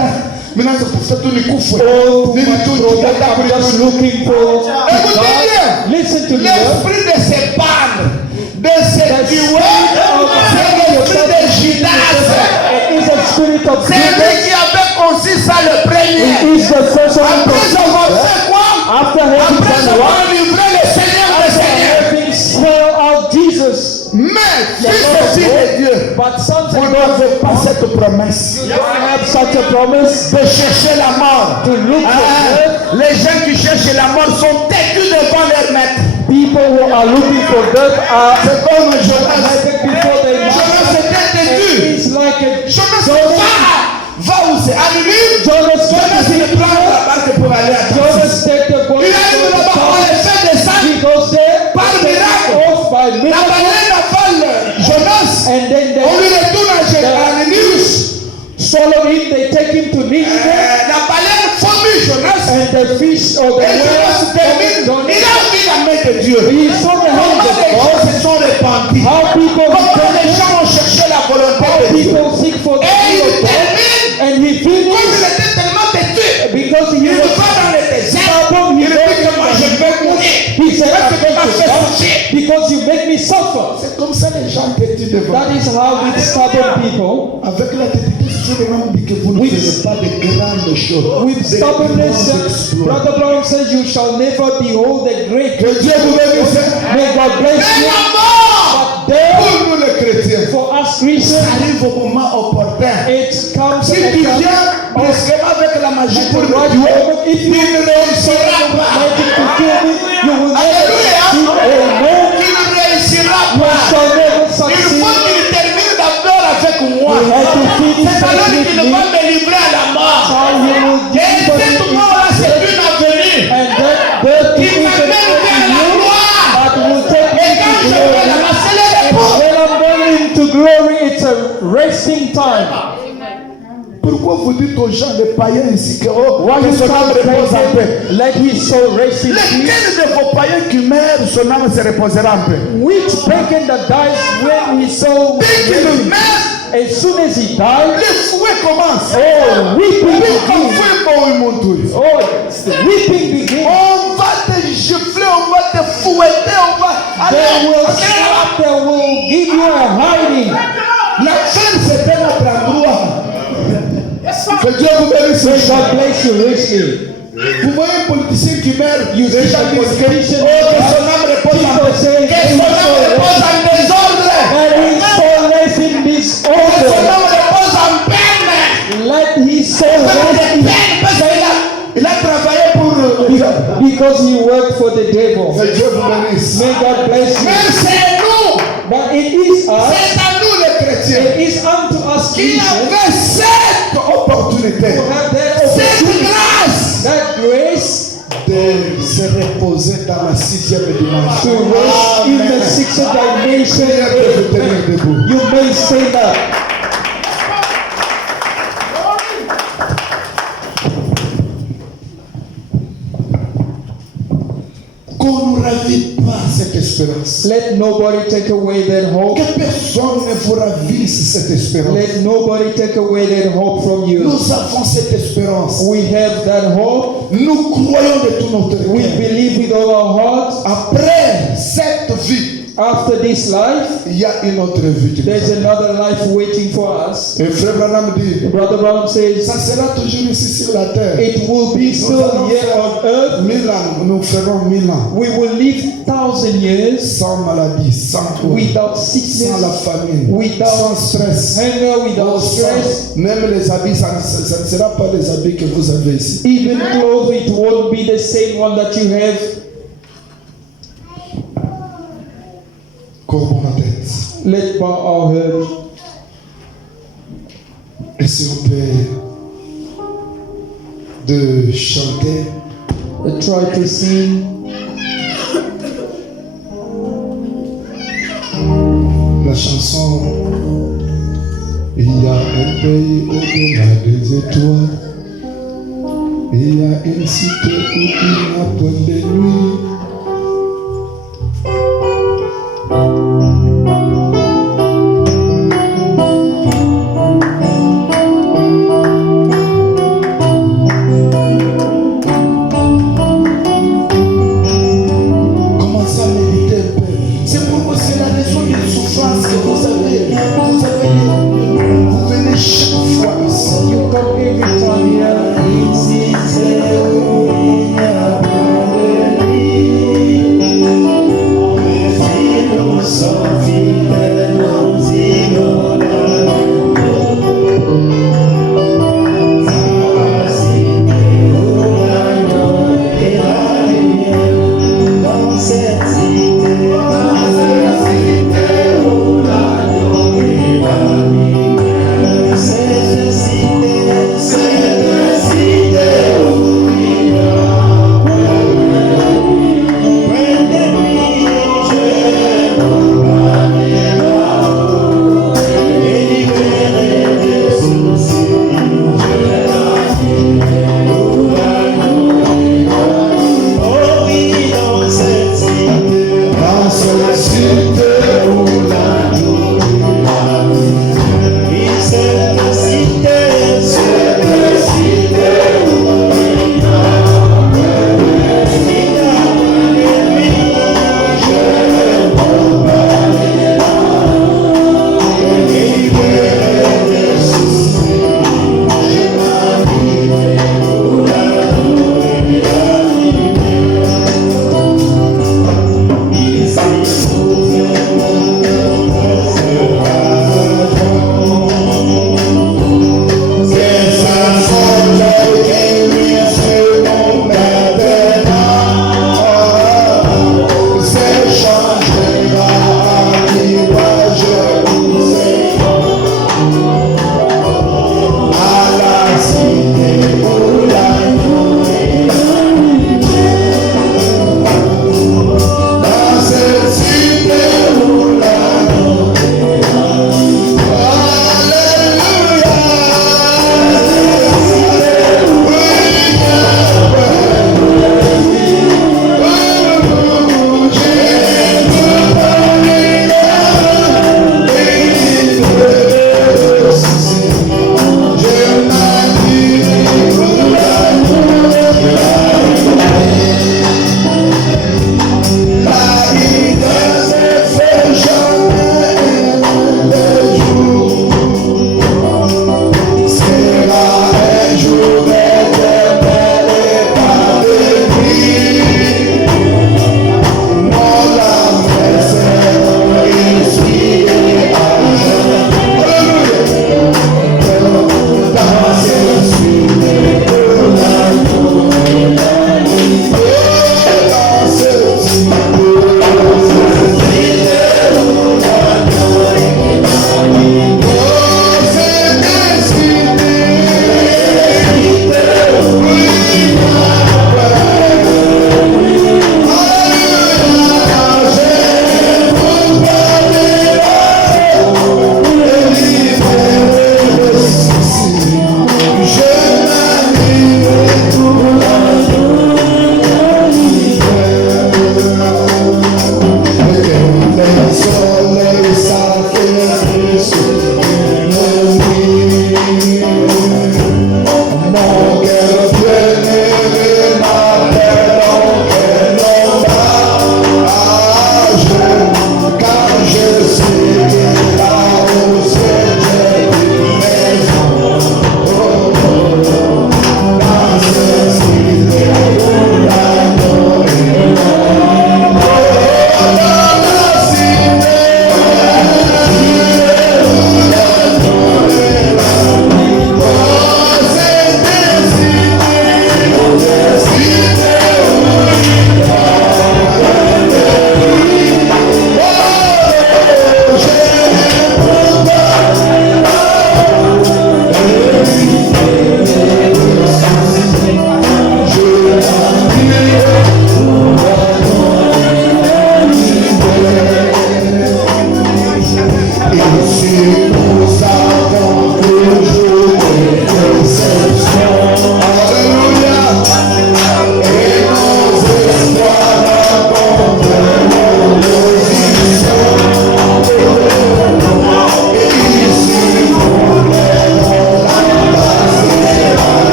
Mimi naanza kutafuta tu nikufe. Oh, my Nilitaka brother, I'm just kuliko. looking for Écoutez God. bien. Listen to me. L'esprit de se pendre, de se tuer, c'est l'esprit de Judas. It is a spirit of C'est lui goodness. qui avait conçu ça le premier. It is the first one Après avoir fait quoi? after having Après done what? avoir livré le Seigneur des Seigneurs. Having spelled out Jesus. Mais fils aussi de Dieu, But sons vous and n'avez pas daughters cette promesse you don't have such a promise de chercher la mort. to look for death. Les gens qui cherchent la mort sont têtus devant leur maître. People who are looking for death are C'est comme Jonas. naked before they Jonas master. était And têtu. it's like a Jonas va où c'est à Ninive. Jonas Jonas il prend la barque pour aller à Tarsis. Jonas take the boat. Il arrive là-bas, on les fait descendre. He goes there Par miracle. off by La miracle. baleine avale Jonas. And then On lui they retourne à Ninive. swallow him, they take him to Nineveh. La baleine vomit Jonas. And the fish or the Et Jonas termine. whale, Il a vu la main de Dieu. he saw the Comment hands les of gens God. se sont répandus. How people Comment les gens ont cherché la volonté how de Dieu. people seek for the Et will il of God. termine. And he Comme il finished était tellement têtu. because he Il was va dans le désert. stubborn. Il He dit que moi je went vais mourir. He said, Parce que tu m'as I'm fait going to souffrir. die because you make me suffer. C'est comme ça les gens têtus devant. That is how with stubborn people, Avec la tétitude, je demande que vous ne faites pas de grandes choses. with de stubbornness, grands exploits. Brother Brown says, you shall never behold the great. Que Dieu vous bénisse. May God bless Mais you. la mort, But there, pour nous les chrétiens, for us Christians, arrive au moment opportun. it comes Si tu viens brusquement avec la magie pour nous tuer, if tu you ne réussiras pas. wanted to kill me, you will never Alléluia. succeed. Amen. Tu ne réussiras You pas. shall never Il faut succeed. qu'il termine d'abord avec moi. You have to finish C'est alors with qu'il me. va me livrer à la mort. How you will Et deliver cette me mort-là, into c'est death, une avenue. and that death Qui is m'amène vers la you gloire. that will take Et me quand to je vais glory. là-bas, c'est le And repos. when I'm going into glory, it's a resting time. Pourquoi vous dites aux gens, les païens ici, que oh, Why que you son âme start repose en paix? praying, let his soul rest in peace. Lequel de vos païens qui meurt, son âme se reposera en paix? Which pagan that dies when his soul Dès qu'il meurt, as soon as he dies, les fouets commencent. oh, weeping begins. On Oh, weeping begins. va te gifler, on va te fouetter, on va... They will Allez, slap, they will give you a hiding. la chaîne, c'était notre endroit. Que Dieu vous bénisse. May God bless you richly. Vous voyez un politicien qui meurt, You les see gens a disent que politician que son âme repose en People say paix. Que son âme repose en désordre. that his soul rests in Que son disorder. âme repose en peine. Let his soul Peine rest in parce qu'il a travaillé pour... because he worked for the devil. Que Dieu vous bénisse. May God bless Mais you. c'est nous, But it is us, c'est à nous les chrétiens it is unto us qui Christians avons cette opportunité, to have that cette de se reposer dans la 6e to dimension. rest in the sixth dimension. Vous tenir debout. You may stand up. Qu'on ne ravit pas cette espérance. Let nobody take away that hope. Que personne ne vous ravisse cette espérance. Let nobody take away that hope from you. Nous avons cette espérance. We have that hope. Nous croyons de tout notre We cœur. believe with all our hearts. Après cette vie, After this life, il y a une autre vie qui nous there's attend. another life waiting for us. Et Frère Branham dit, Brother Branham says, ça sera toujours ici sur la terre. it will be still here on earth. 1000 ans, nous ferons 1000 ans. We will live 1,000 years Sans maladie, sans cause, without sans sickness, la famine, without sans stress. hunger, without stress. Même les habits, ça ne sera pas les habits que vous avez ici. Even clothes, it won't be the same one that you have. Courbons la tête. Let's bow our heads. Et si on peut de chanter Try to sing la chanson Il y a un pays au-delà des étoiles. Il y a une cité où il n'y a point de nuit. Commencez à méditer un peu. C'est pourquoi c'est la raison des souffrances que vous avez. Vous venez chaque fois ici. You come every time here.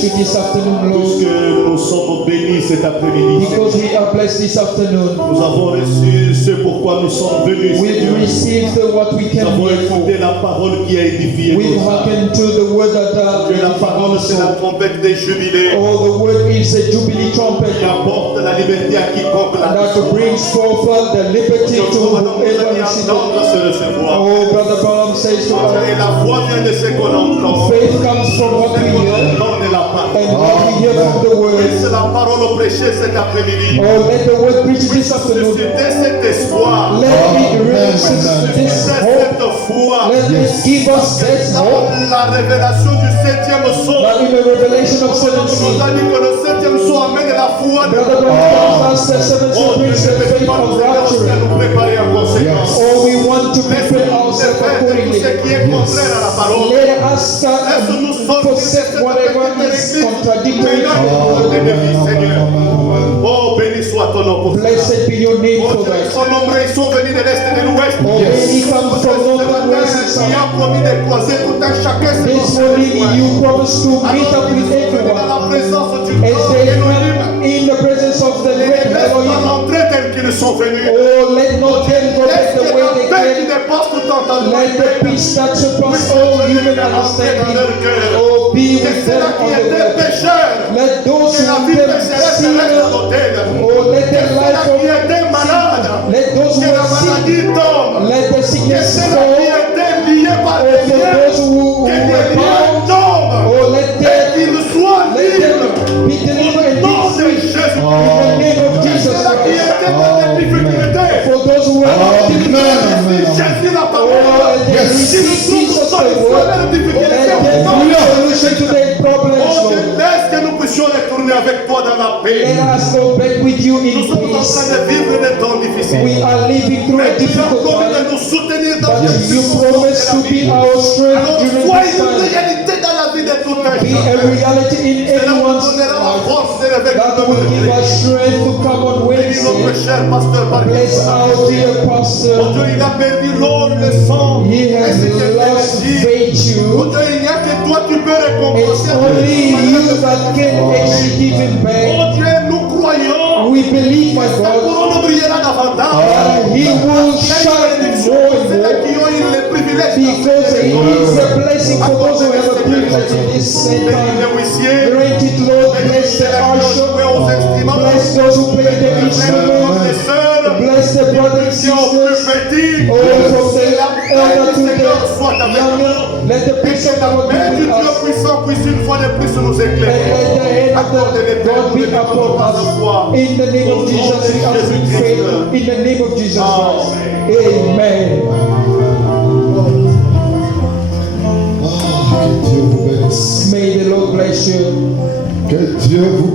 bless you this afternoon, puisque Lord, nous sommes bénis cet après-midi. because we are blessed this afternoon. Nous avons reçu ce pourquoi nous sommes venus. We've Seigneur. received what we Nous came avons here écouté for. la parole qui a édifié We've nos âmes. hearkened to the word that Que la parole, c'est la trompette des jubilés oh, the word is a jubilee trumpet qui apporte la liberté à quiconque la that brings forth the liberty to whoever receives it. entendre se recevoir. Oh, Brother Branham says to Et us, la foi vient de ce qu'on entend. faith comes from what we hear, Entendre la parole. and what we hear from the word. C'est la parole au prêcher cet après-midi. Oh, let the word preach this afternoon. Susciter cet espoir. Let it release this C'est hope. cette foi. Let it give us this hope. La révélation du 7e psaume That in the revelation of 7 nous a dit que le 7e psaume amène la foi de Brother Branham tells us that 7 Oh, Dieu, brings je the ne faith pas of nous rapture. nous préparer en conséquence. Oh, we want to prepare Laisse-nous ourselves faire tout accordingly. ce qui est contraire à la parole. Let us forsake whatever is contradictory to the word. Oh, béni soit ton nom pour ça. Blessed be your name Oh, for Dieu, that. son nom, ils sont venus de l'Est et de l'Ouest. Oh, he comes from north and west and Qui south. a promis de croiser tout un chacun This morning you promise to meet up with dans everyone la présence du as grand they Elohim. come in the presence of the Et great ne laisse pas Elohim. rentrer tels qu'ils sont venus. Oh, let not them go back Laisse the que way la they paix qui came. dépasse tout entendement Let the peace that surpasses all human understanding, oh, be que with ceux-là them qui on the étaient way. pécheurs, Let those que la who vie have pécheresse seen, reste à l'autel. oh, let Que their ceux-là life qui of étaient malades, let those que who la are sick, maladie tombe. let the Que sickness ceux-là qui fall. étaient liés par Oh, les for liens, those who que les were liens bound, tombent. oh, let Et them qu'ils soient libres. be delivered and Au nom be de free. Jésus. In the name of Jesus Ceux-là qui Christ. étaient dans des difficultés. For those who are difficult, Jésus la oh, parole. and they receive Jesus the word, let them bring solution to their problems, Oh Dieu, Lord. laisse que nous puissions retourner avec toi dans la paix. Let us go back with you Nous in sommes en train peace. de vivre des temps difficiles. We are living through a Mais tu as difficult promis de time, nous soutenir dans but les you promise to be our strength Alors, during sois this une time. réalité dans la vie de tout un Be a chacun. reality in Cela nous everyone's donnera la life. force de lever That notre will give us strength to come on Bénis notre Wednesday. cher pasteur Bless Barguil. our dear Oh pastor. Dieu, il a perdu l'eau, le sang. He has ainsi que lost l'énergie. Oh virtue. Dieu, il n'y a que toi qui peux It's récompenser. only you that can actually give him back. Oh Dieu, nous croyons We believe, my que sa God, couronne brillera davantage. that he will shine more and Ceux-là more qui ont eu le privilège because he is a blessing for those who have a privilege in this same bénis time. les huissiers, Grant it, Lord, bénis bless the ceux qui ont usher, joué aux instruments, bless those who play the les instruments, sœurs, bless the brothers and qui ont plus sisters, petit. all from the La elder paix to du Seigneur the soit avec younger. nous. Let the Et peace que of la God be main du with Dieu us. puissant puisse une fois de plus nous And let éclairer. the hand of Accorde the les God be upon us. In the name of Jesus, we ask in faith. In the name of Jesus Christ. Amen. Que Dieu vous bénisse. May the Lord bless you. Que Dieu vous